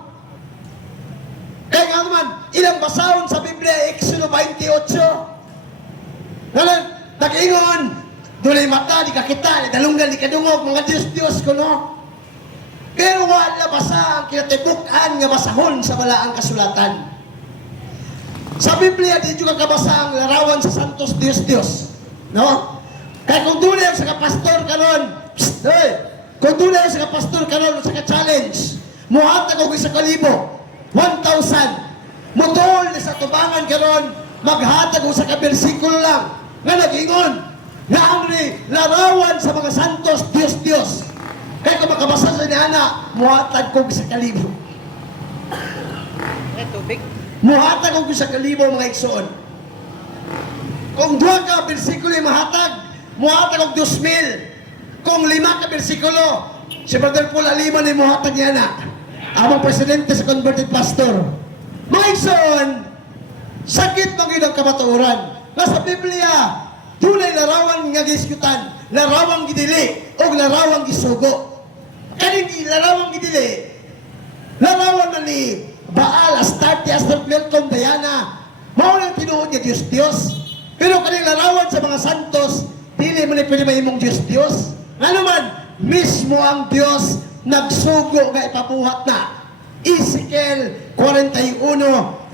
Kaya nga naman, ilang basahon sa Biblia, Exodo 28. Ngayon, nag-ingon, doon mata, di kakita, di dalunggan, di kadungog, mga Diyos ko no. Pero wala basa ang kinatibukan nga basahon sa balaang kasulatan. Sa Biblia, di juga kabasa ang larawan sa Santos Diyos. No? Kaya kung doon sa kapastor kanon, kung doon sa kapastor kanon, sa ka-challenge, muhatag ko sa kalibo, 1,000. Mutol sa tubangan kanon, maghatag ko sa kabersikulo lang, nga nag-ingon, nga ang larawan sa mga Santos Diyos. Kaya kung makabasa sa ni Ana, muhatag ko sa kalibo. Tubig. Muhatag ko sa kalibo mga igsoon. Kung duha ka bersikulo yung mahatag, muhatag og 2,000. Kung 5 ka bersikulo, si Brother Paul Alima ni muhatag niya na. Amang presidente sa converted pastor. Mga igsoon, sakit mo ang kamatuoran. Nasa Biblia, tunay larawan nga giskutan, larawang gidili, o larawang gisugo. Kaning larawang gidili, larawan na ni Baal, Astarte, Astroplelcom, Diana, maunang tinuod niya Diyos. Pero kaning larawan sa mga santos, dili mo na pwede mahimong Diyos. Ano man, mismo ang Diyos nagsugo nga ipabuhat na. Ezekiel 41,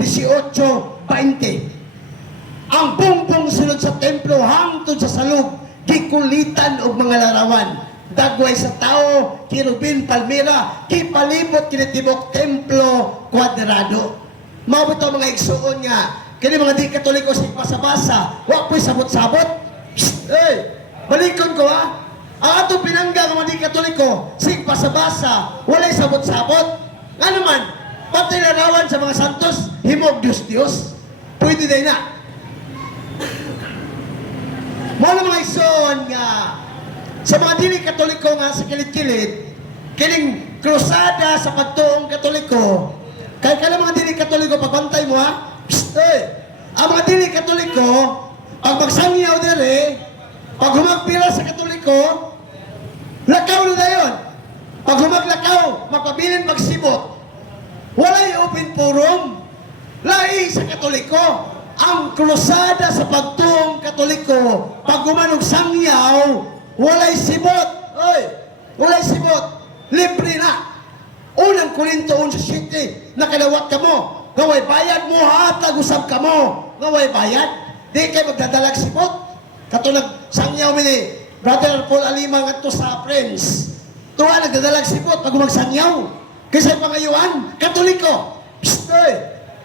18, 20. Ang bumbong sulod sa templo hangtod sa salug, gikulitan og mga larawan. Dagway sa tao, kirubin, palmira, kipalibot kinitibok templo kwadrado. Mao bitaw mga igsuon nga, kini mga di katoliko sa basa-basa, wa po'y sabot-sabot. Balikon ko ha. Ang atong pinangga ng mga di katoliko, sig basa-basa, walay sabot-sabot. Ano man, patay larawan sa mga santos, himog Diyos. Pwede din na. Mga mga igsoon nga, sa mga dili katoliko nga sa kilid-kilid, kining krusada sa pagtuong katoliko, kaya mga dili katoliko, pagbantay mo ha, ang mga dili katoliko, pag magsangyaw dere, pag humagpila sa katoliko, lakaw na dayon. Pag humaglakaw, magpabilin magsibot. Walay open forum. Lai sa katoliko, ang krusada sa pagtuong katoliko, pag gumanog sangyaw, walay sibot. Walay sibot. Libre na. Unang Korinto 11:7, nakalawat ka mo. Gaway bayad mo, hatag usab ka mo. Gaway bayad. Di kayo magdadalag sibot. Katulad sangyaw mo ni Brother Paul Alima nga to sa friends. Tuwa nagdadalag sibot pag magsangyaw. Kasi pangayuan, katoliko.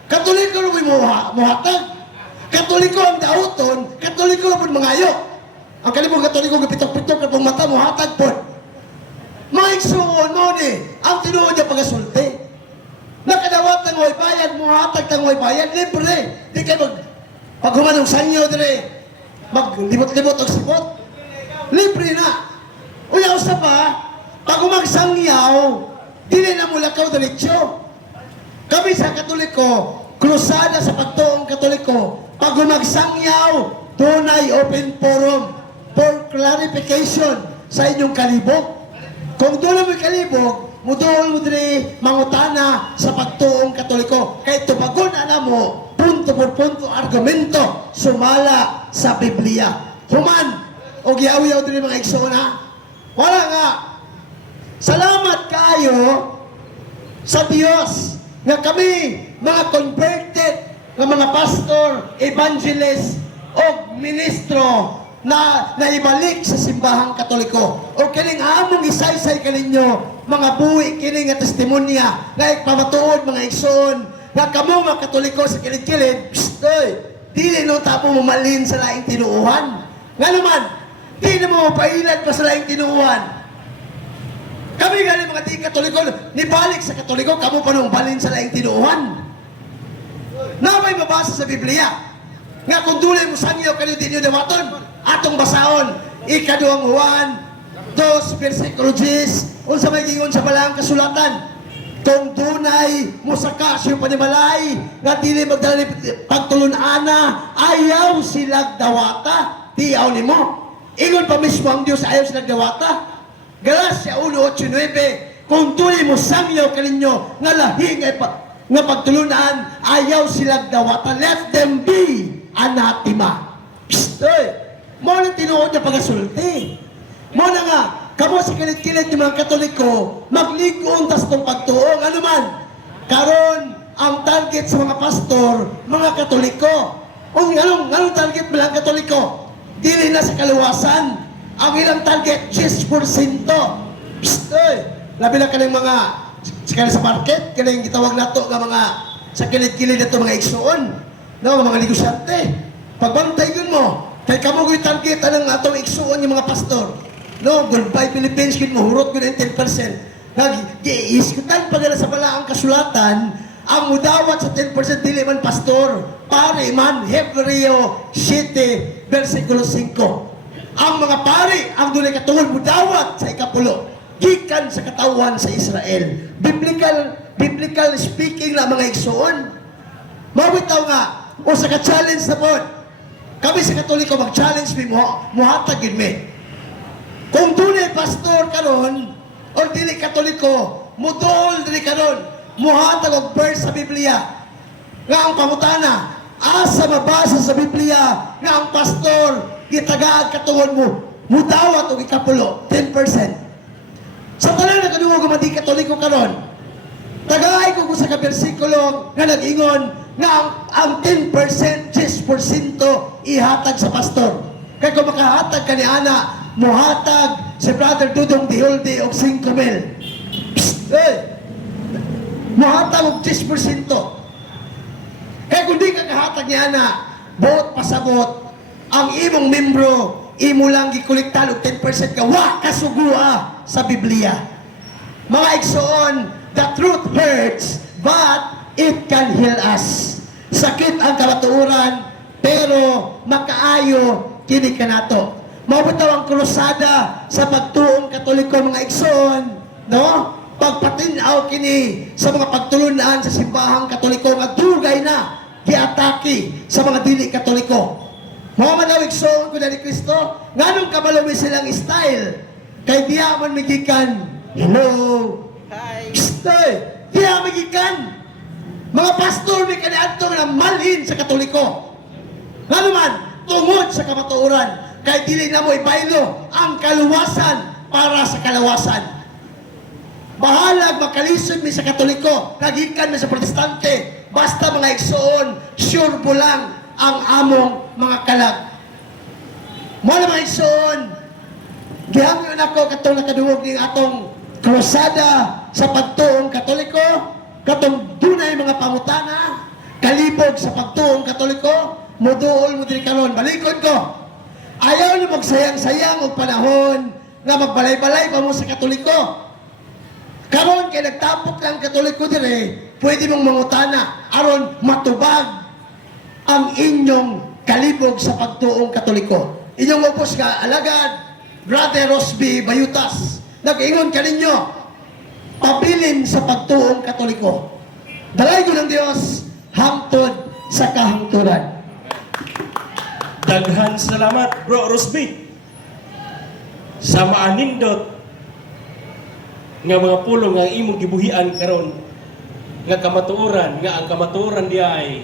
Katoliko rin muhatag. Katoliko ang dauton, katoliko rin mangayo. Ang kalibong katoliko kapitok-pitok na pong mata muhatag po. Mga igsuon mo ni, ang tinuod niya pag-asulti. Nakadawat ng way bayad, muhatag ng way bayad, libre. Di kayo pag humanong sanyo dire, maglibot-libot o sipot. Libre na. Uyaw sa pa, pag umagsangyaw, dili na mula ka diretsyo. Kami sa Katoliko, krusada sa pagtuong Katoliko, pag umagsangyaw, tunay open forum for clarification sa inyong kalibog. Kung doon mo kalibog, muduol mo diri mangutana sa pagtuong Katoliko. Kaya tubagon na mo, punto por punto, argumento, sumala sa Biblia. Human, o giyaw-yaw diri mga igsoon ha. Wala nga. Salamat kayo sa Diyos nga kami, mga converted, nga mga pastor, evangelist, o ministro na naibalik sa simbahang Katoliko. O kining among isaysay kaninyo, mga buwi kining nga testimonya, nga ipamatuod mga igsoon, nga kamo mga Katoliko sa kilid-kilid, dili no tapo mamalin sa laing tinuuhan. Nga naman, di na mo mapailan pa sa laing tinuuhan. Kami nga mga di Katoliko, nibalik sa Katoliko, kamo pa nung balin sa laing tinuuhan. Na may mabasa sa Biblia, nga kung dulay mo sangyaw kanyo din yung dawaton, atong basaon, ikaduang Juan, 2, versikulo 10, unsa may gingon sa balang kasulatan, kung dunay musaka siya panimalay, nga dili magdala ni pagtulunana, ayaw silag dawata, tiyaw ni mo. Ingon pa mismo ang Diyos, ayaw silag dawata. Galacia 1:8-9, kung tuloy mo sangyaw kaninyo, nga lahi nga pagtulunan, ayaw silag dawata. Let them be anathema. Mo na tinuod niya pag-asulti. Mo na nga, kamo sa kilid-kilid ng mga Katoliko, magligon tas itong pagtuong. Ano man, karon ang target sa mga pastor, mga Katoliko. Anong target mga Katoliko? Dili na sa kaluwasan. Ang ilang target, 10%. Labi na ka ng mga sa market, kaya yung gitawag nato ng mga sa kilid-kilid ito mga igsoon. No, mga negosyante. Pagbantay yun mo, kaya kamo yung target ng atong igsoon yung mga pastor. No, goodbye Philippines, yun mo, hurot yun 10%. Nag-iiskutan pa nila sa balaang kasulatan, ang mudawat sa 10% dili man pastor, pare man, Hebreo 7, versikulo 5. ang mga pari ang dunay katungod mudawat sa ikapulo gikan sa katawan sa Israel. Biblical speaking na mga igsoon. Mawitaw nga o sa ka-challenge na po. Kami sa Katoliko mag-challenge mi muhatag gid mi. Kung dunay pastor karon o dili Katoliko, mudol dili karon, muhatag og verse sa Biblia nga ang pangutana asa mabasa sa Biblia nga ang pastor gitagaag katungod mo mudawat og ikapulo 10%. Sa tanan na kadungog nga di Katoliko karon, tagaay ko sa ka bersikulo nga nag-ingon nga ang 10%, 10% ihatag sa pastor. Kaya kung makahatag ka ni Ana, muhatag si Brother Dudong Diholde og 5,000. Muhatag og 10%. Kaya kung di ka kahatag ni Ana, buot pasabot, ang imong membro, imo lang gikolektan og 10% ka, wa kasugua sa Biblia. Mga igsoon, the truth hurts, but it can heal us. Sakit ang kamatuoran, pero makaayo kini kanato. Mabutaw ang krusada sa pagtuong Katoliko mga igsoon, no? Pagpatinaw kini sa mga pagtulunan sa simbahang Katoliko nga dugay na giatake sa mga dili Katoliko. Mga manawig igsoon ko ni Kristo, nganong kabalumi silang style kay diya man migikan. Hello. Hi. Diya migikan. Mga pastor may kaniadto nga malhin sa Katoliko. Nga naman, tungod sa kamatuoran, kay dili na mo ibaylo ang kaluwasan para sa kalawasan. Bahalag makalisod mi sa Katoliko, kagikan mi sa Protestante, basta mga igsoon, sure po lang ang among mga kalag. Mga mga igsoon, gihangyo na ko katong nakadungog ng atong krusada sa pagtuong Katoliko, katong dunay mga pangutana, kalibog sa pagtuong Katoliko, muduol mo din karon. Balikod ko, ayaw na magsayang-sayang og panahon nga magbalay-balay pa mo sa Katoliko. Karon kay nagtapok ng Katoliko dire, pwede mong mangutana aron matubag ang inyong kalibog sa pagtuong Katoliko. Inyong upos ka alagad Brother Rosby Bayutas, nag-ingon ka ninyo pabilin sa pagtuong Katoliko. Dalay ko ng Diyos hangtod sa kahangturan. Daghan salamat, Bro Rosby, sa maanindot nga mga pulong nga imong gibuhian karon nga kamatuoran, nga ang kamatuoran di ay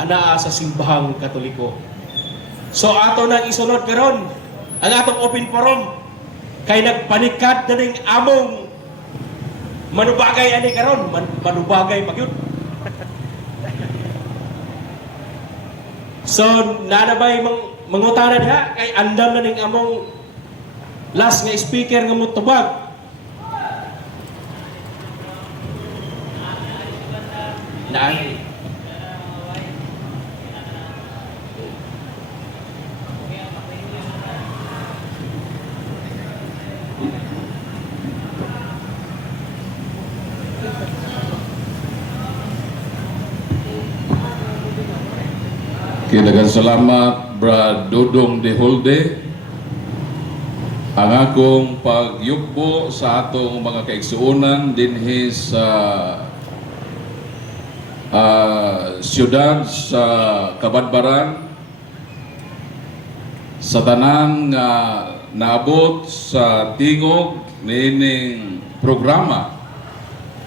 anaa sa simbahang Katoliko. So ato nang isunod karon ang atong open forum kay nagpanikad na ning among manubagay ani karon, manubagay pagyud. So nanabay mangutana diha kay andam na ning among last nga speaker nga mutubag. Naan. Daghang salamat, Brad Dudong Diholde. Ang akong pagyugbo sa atong mga kaigsuonan dinhi sa siyudad sa Kabadbaran, sa tanan nga naabot sa tingog nining programa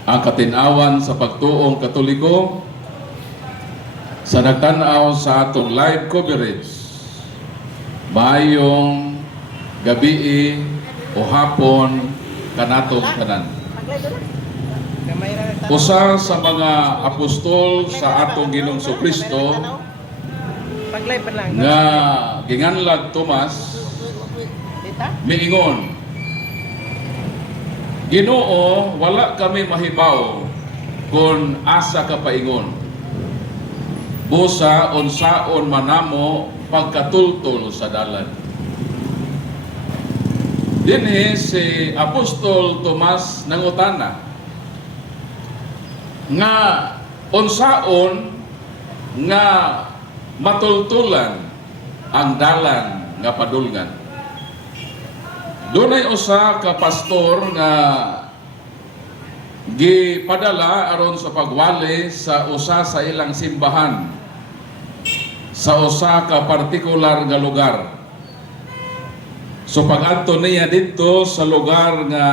ang katinawan sa pagtuong Katoliko, sa nagtanaw sa atong live coverage maayong gabi o hapon kanatong tanan. Usa sa mga apostol sa atong Ginoong Kristo Pag-live pa lang. nga ginganlag Tomas miingon, Ginoo, wala kami mahibaw kung asa ka paingon. Busa unsaon manamo pagkatultol sa dalan. Dinhi si Apostol Tomas nangutana nga unsaon nga matultulan ang dalan nga padulngan. Dunay usa ka pastor nga gipadala aron sa pagwali sa usa sa ilang simbahan sa usa ka partikular nga lugar. So pag-adto niya dito sa lugar nga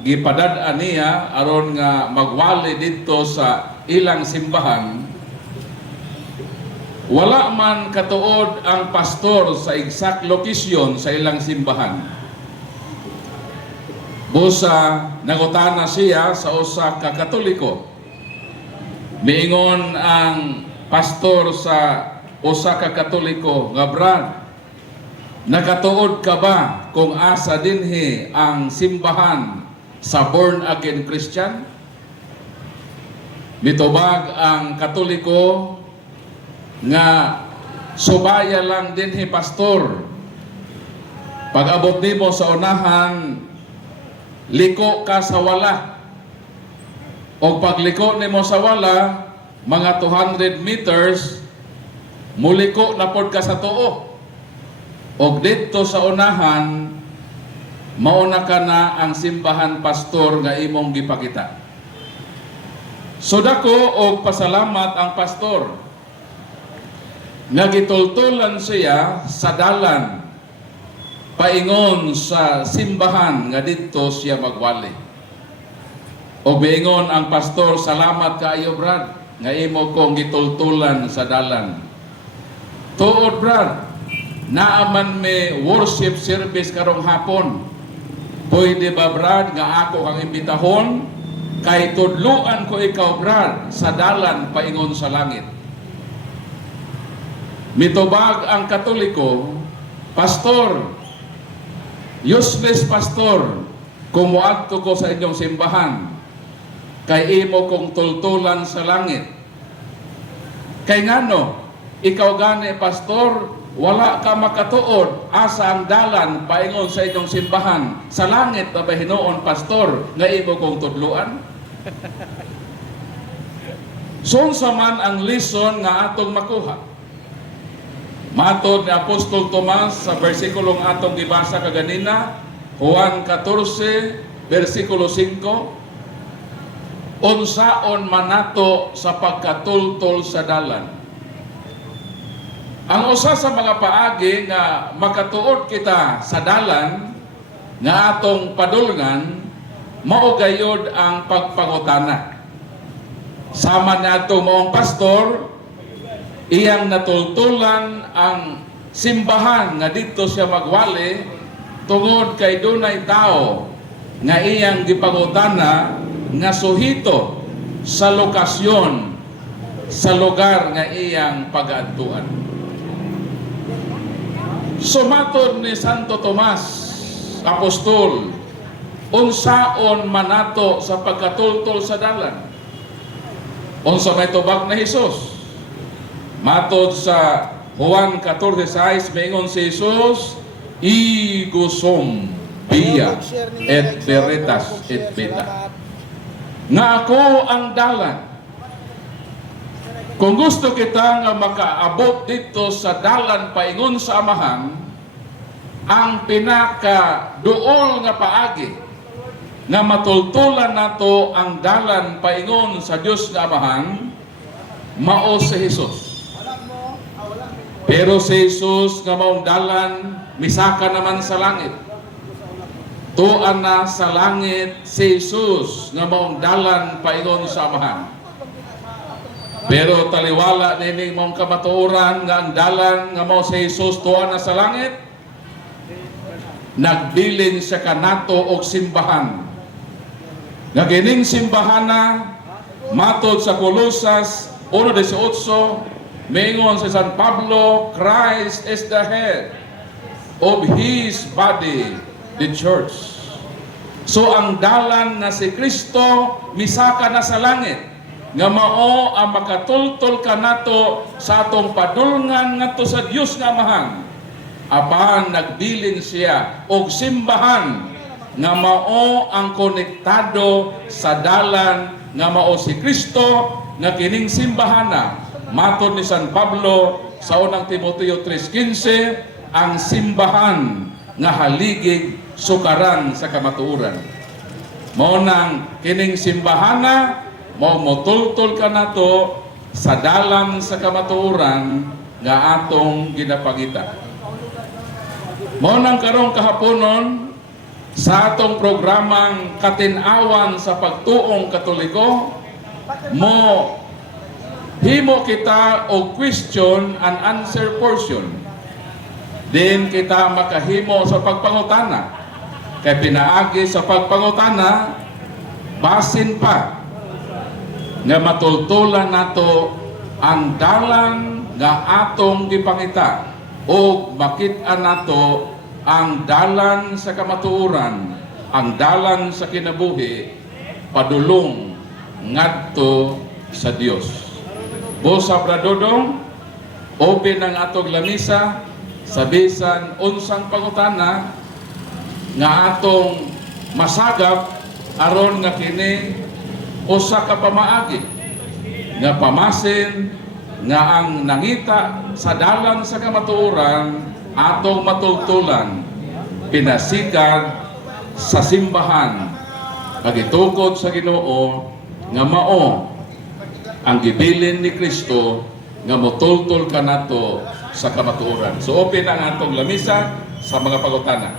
gipadad-an niya aron nga magwali dito sa ilang simbahan, wala man katuod ang pastor sa exact location sa ilang simbahan. Busa nangutana siya sa usa ka Katoliko. Miingon ang pastor sa usa ka Katoliko nga, "Brad, nakatuod ka ba kung asa dinhi ang simbahan sa born again Christian?" Mitubag ang Katoliko nga, "Subaya lang dinhi pastor. Pag-abot nimo sa unahan, liko ka sa wala. O pagliko nimo sa wala, mga 200 meters, muliko na pod ka sa tuo. O dito sa unahan, mauna ka na ang simbahan pastor nga imong gipakita." So dako og pasalamat ang pastor nga gitultulan siya sa dalan paingon sa simbahan nga dito siya magwali. O biingon ang pastor, "Salamat kaayo, Brad, nga imo kong gitultulan sa dalan. Tuod, Brad, naaman may worship service karong hapon. Pwede ba, Brad, nga ako kang imbitahon? Kay tudluan ko ikaw, Brad, sa dalan paingon sa langit." Mitubag ang Katoliko, "Pastor, useless pastor, kung muadto ko sa inyong simbahan, kay imo kong tultulan sa langit. Kay ngano, ikaw gani pastor, wala ka makatuod, asa ang dalan paingon sa inyong simbahan, sa langit na ba hinuon pastor, nga imo kong tudluan?" So unsa man ang lesson nga atong makuha? Matod ni Apostol Tomas sa bersikulong atong gibasa kaganina, Juan 14, versikulo 5, "Unsaon manato sa pagkatultol sa dalan." Ang usa sa mga paagi nga makatuod kita sa dalan nga atong padulngan, mao gayud ang pagpangutana. Sama nato moong pastor, iyang natultulan ang simbahan nga dito siya magwali tungod kay dunay tao nga iyang gipangutana nga suhito sa lokasyon sa lugar nga iyang pag-adtuan. Sumatod ni Santo Tomas, apostol, unsaon manato sa pagkatultol sa dalan? Unsa may tubag na Hesus? Matod sa Juan 14:6, maingon si Jesus, "Igusom via et veritas et vita." Nga ako ang dalan. Kung gusto kita nga makaabot dito sa dalan paingon sa Amahan, ang pinaka duol nga paagi nga matultulan nato ang dalan paingon sa Dios nga Amahan, mao si Jesus. Pero si Jesus nga maong dalan, misaka naman sa langit. Tuan na sa langit si Jesus nga maong dalan paingon sa Amahan. Pero taliwala nining mong kamatuoran nga ang dalan nga mao si Jesus tuan na sa langit, nagbilin siya kanato og simbahan. Nga kining simbahana, matod sa Colosas 1:18, maingon si San Pablo, Christ is the head of His body, the church. So ang dalan na si Kristo misaka na sa langit, nga mao ang makatultol kanato sa atong padulngan ngadto sa Dios nga Amahan. Apan nagbilin siya og simbahan nga mao ang konektado sa dalan nga mao si Kristo, nga kining simbahana matod ni San Pablo sa unang Timoteo 3:15, ang simbahan nga haligig sukaran sa kamatuoran. Mao nang kining simbahana mao motultol ka nato sa dalan sa kamatuoran nga atong ginapangita. Mao nang karong kahaponon sa atong programang Katin-awan sa Pagtuong Katoliko, mo himo kita og question and answer portion. Din kita makahimo sa pagpangutana. Kay pinaagi sa pagpangutana, basin pa nga matultulan nato ang dalan nga atong gipangita o makita nato ang dalan sa kamatuoran, ang dalan sa kinabuhi, padulong ngadto sa Dios. Bosa Bradodong, open ang atong lamisa sa bisan unsang pangutana nga atong masagap aron nga kini usa ka pamaagi nga pamasin nga ang nangita sa dalan sa kamatuoran atong matultulan pinasikad sa simbahan pagitukod sa Ginoo nga mao ang gibilin ni Kristo nga motultol kanato sa kamatuoran. So open ang atong lamisa sa mga pangutana.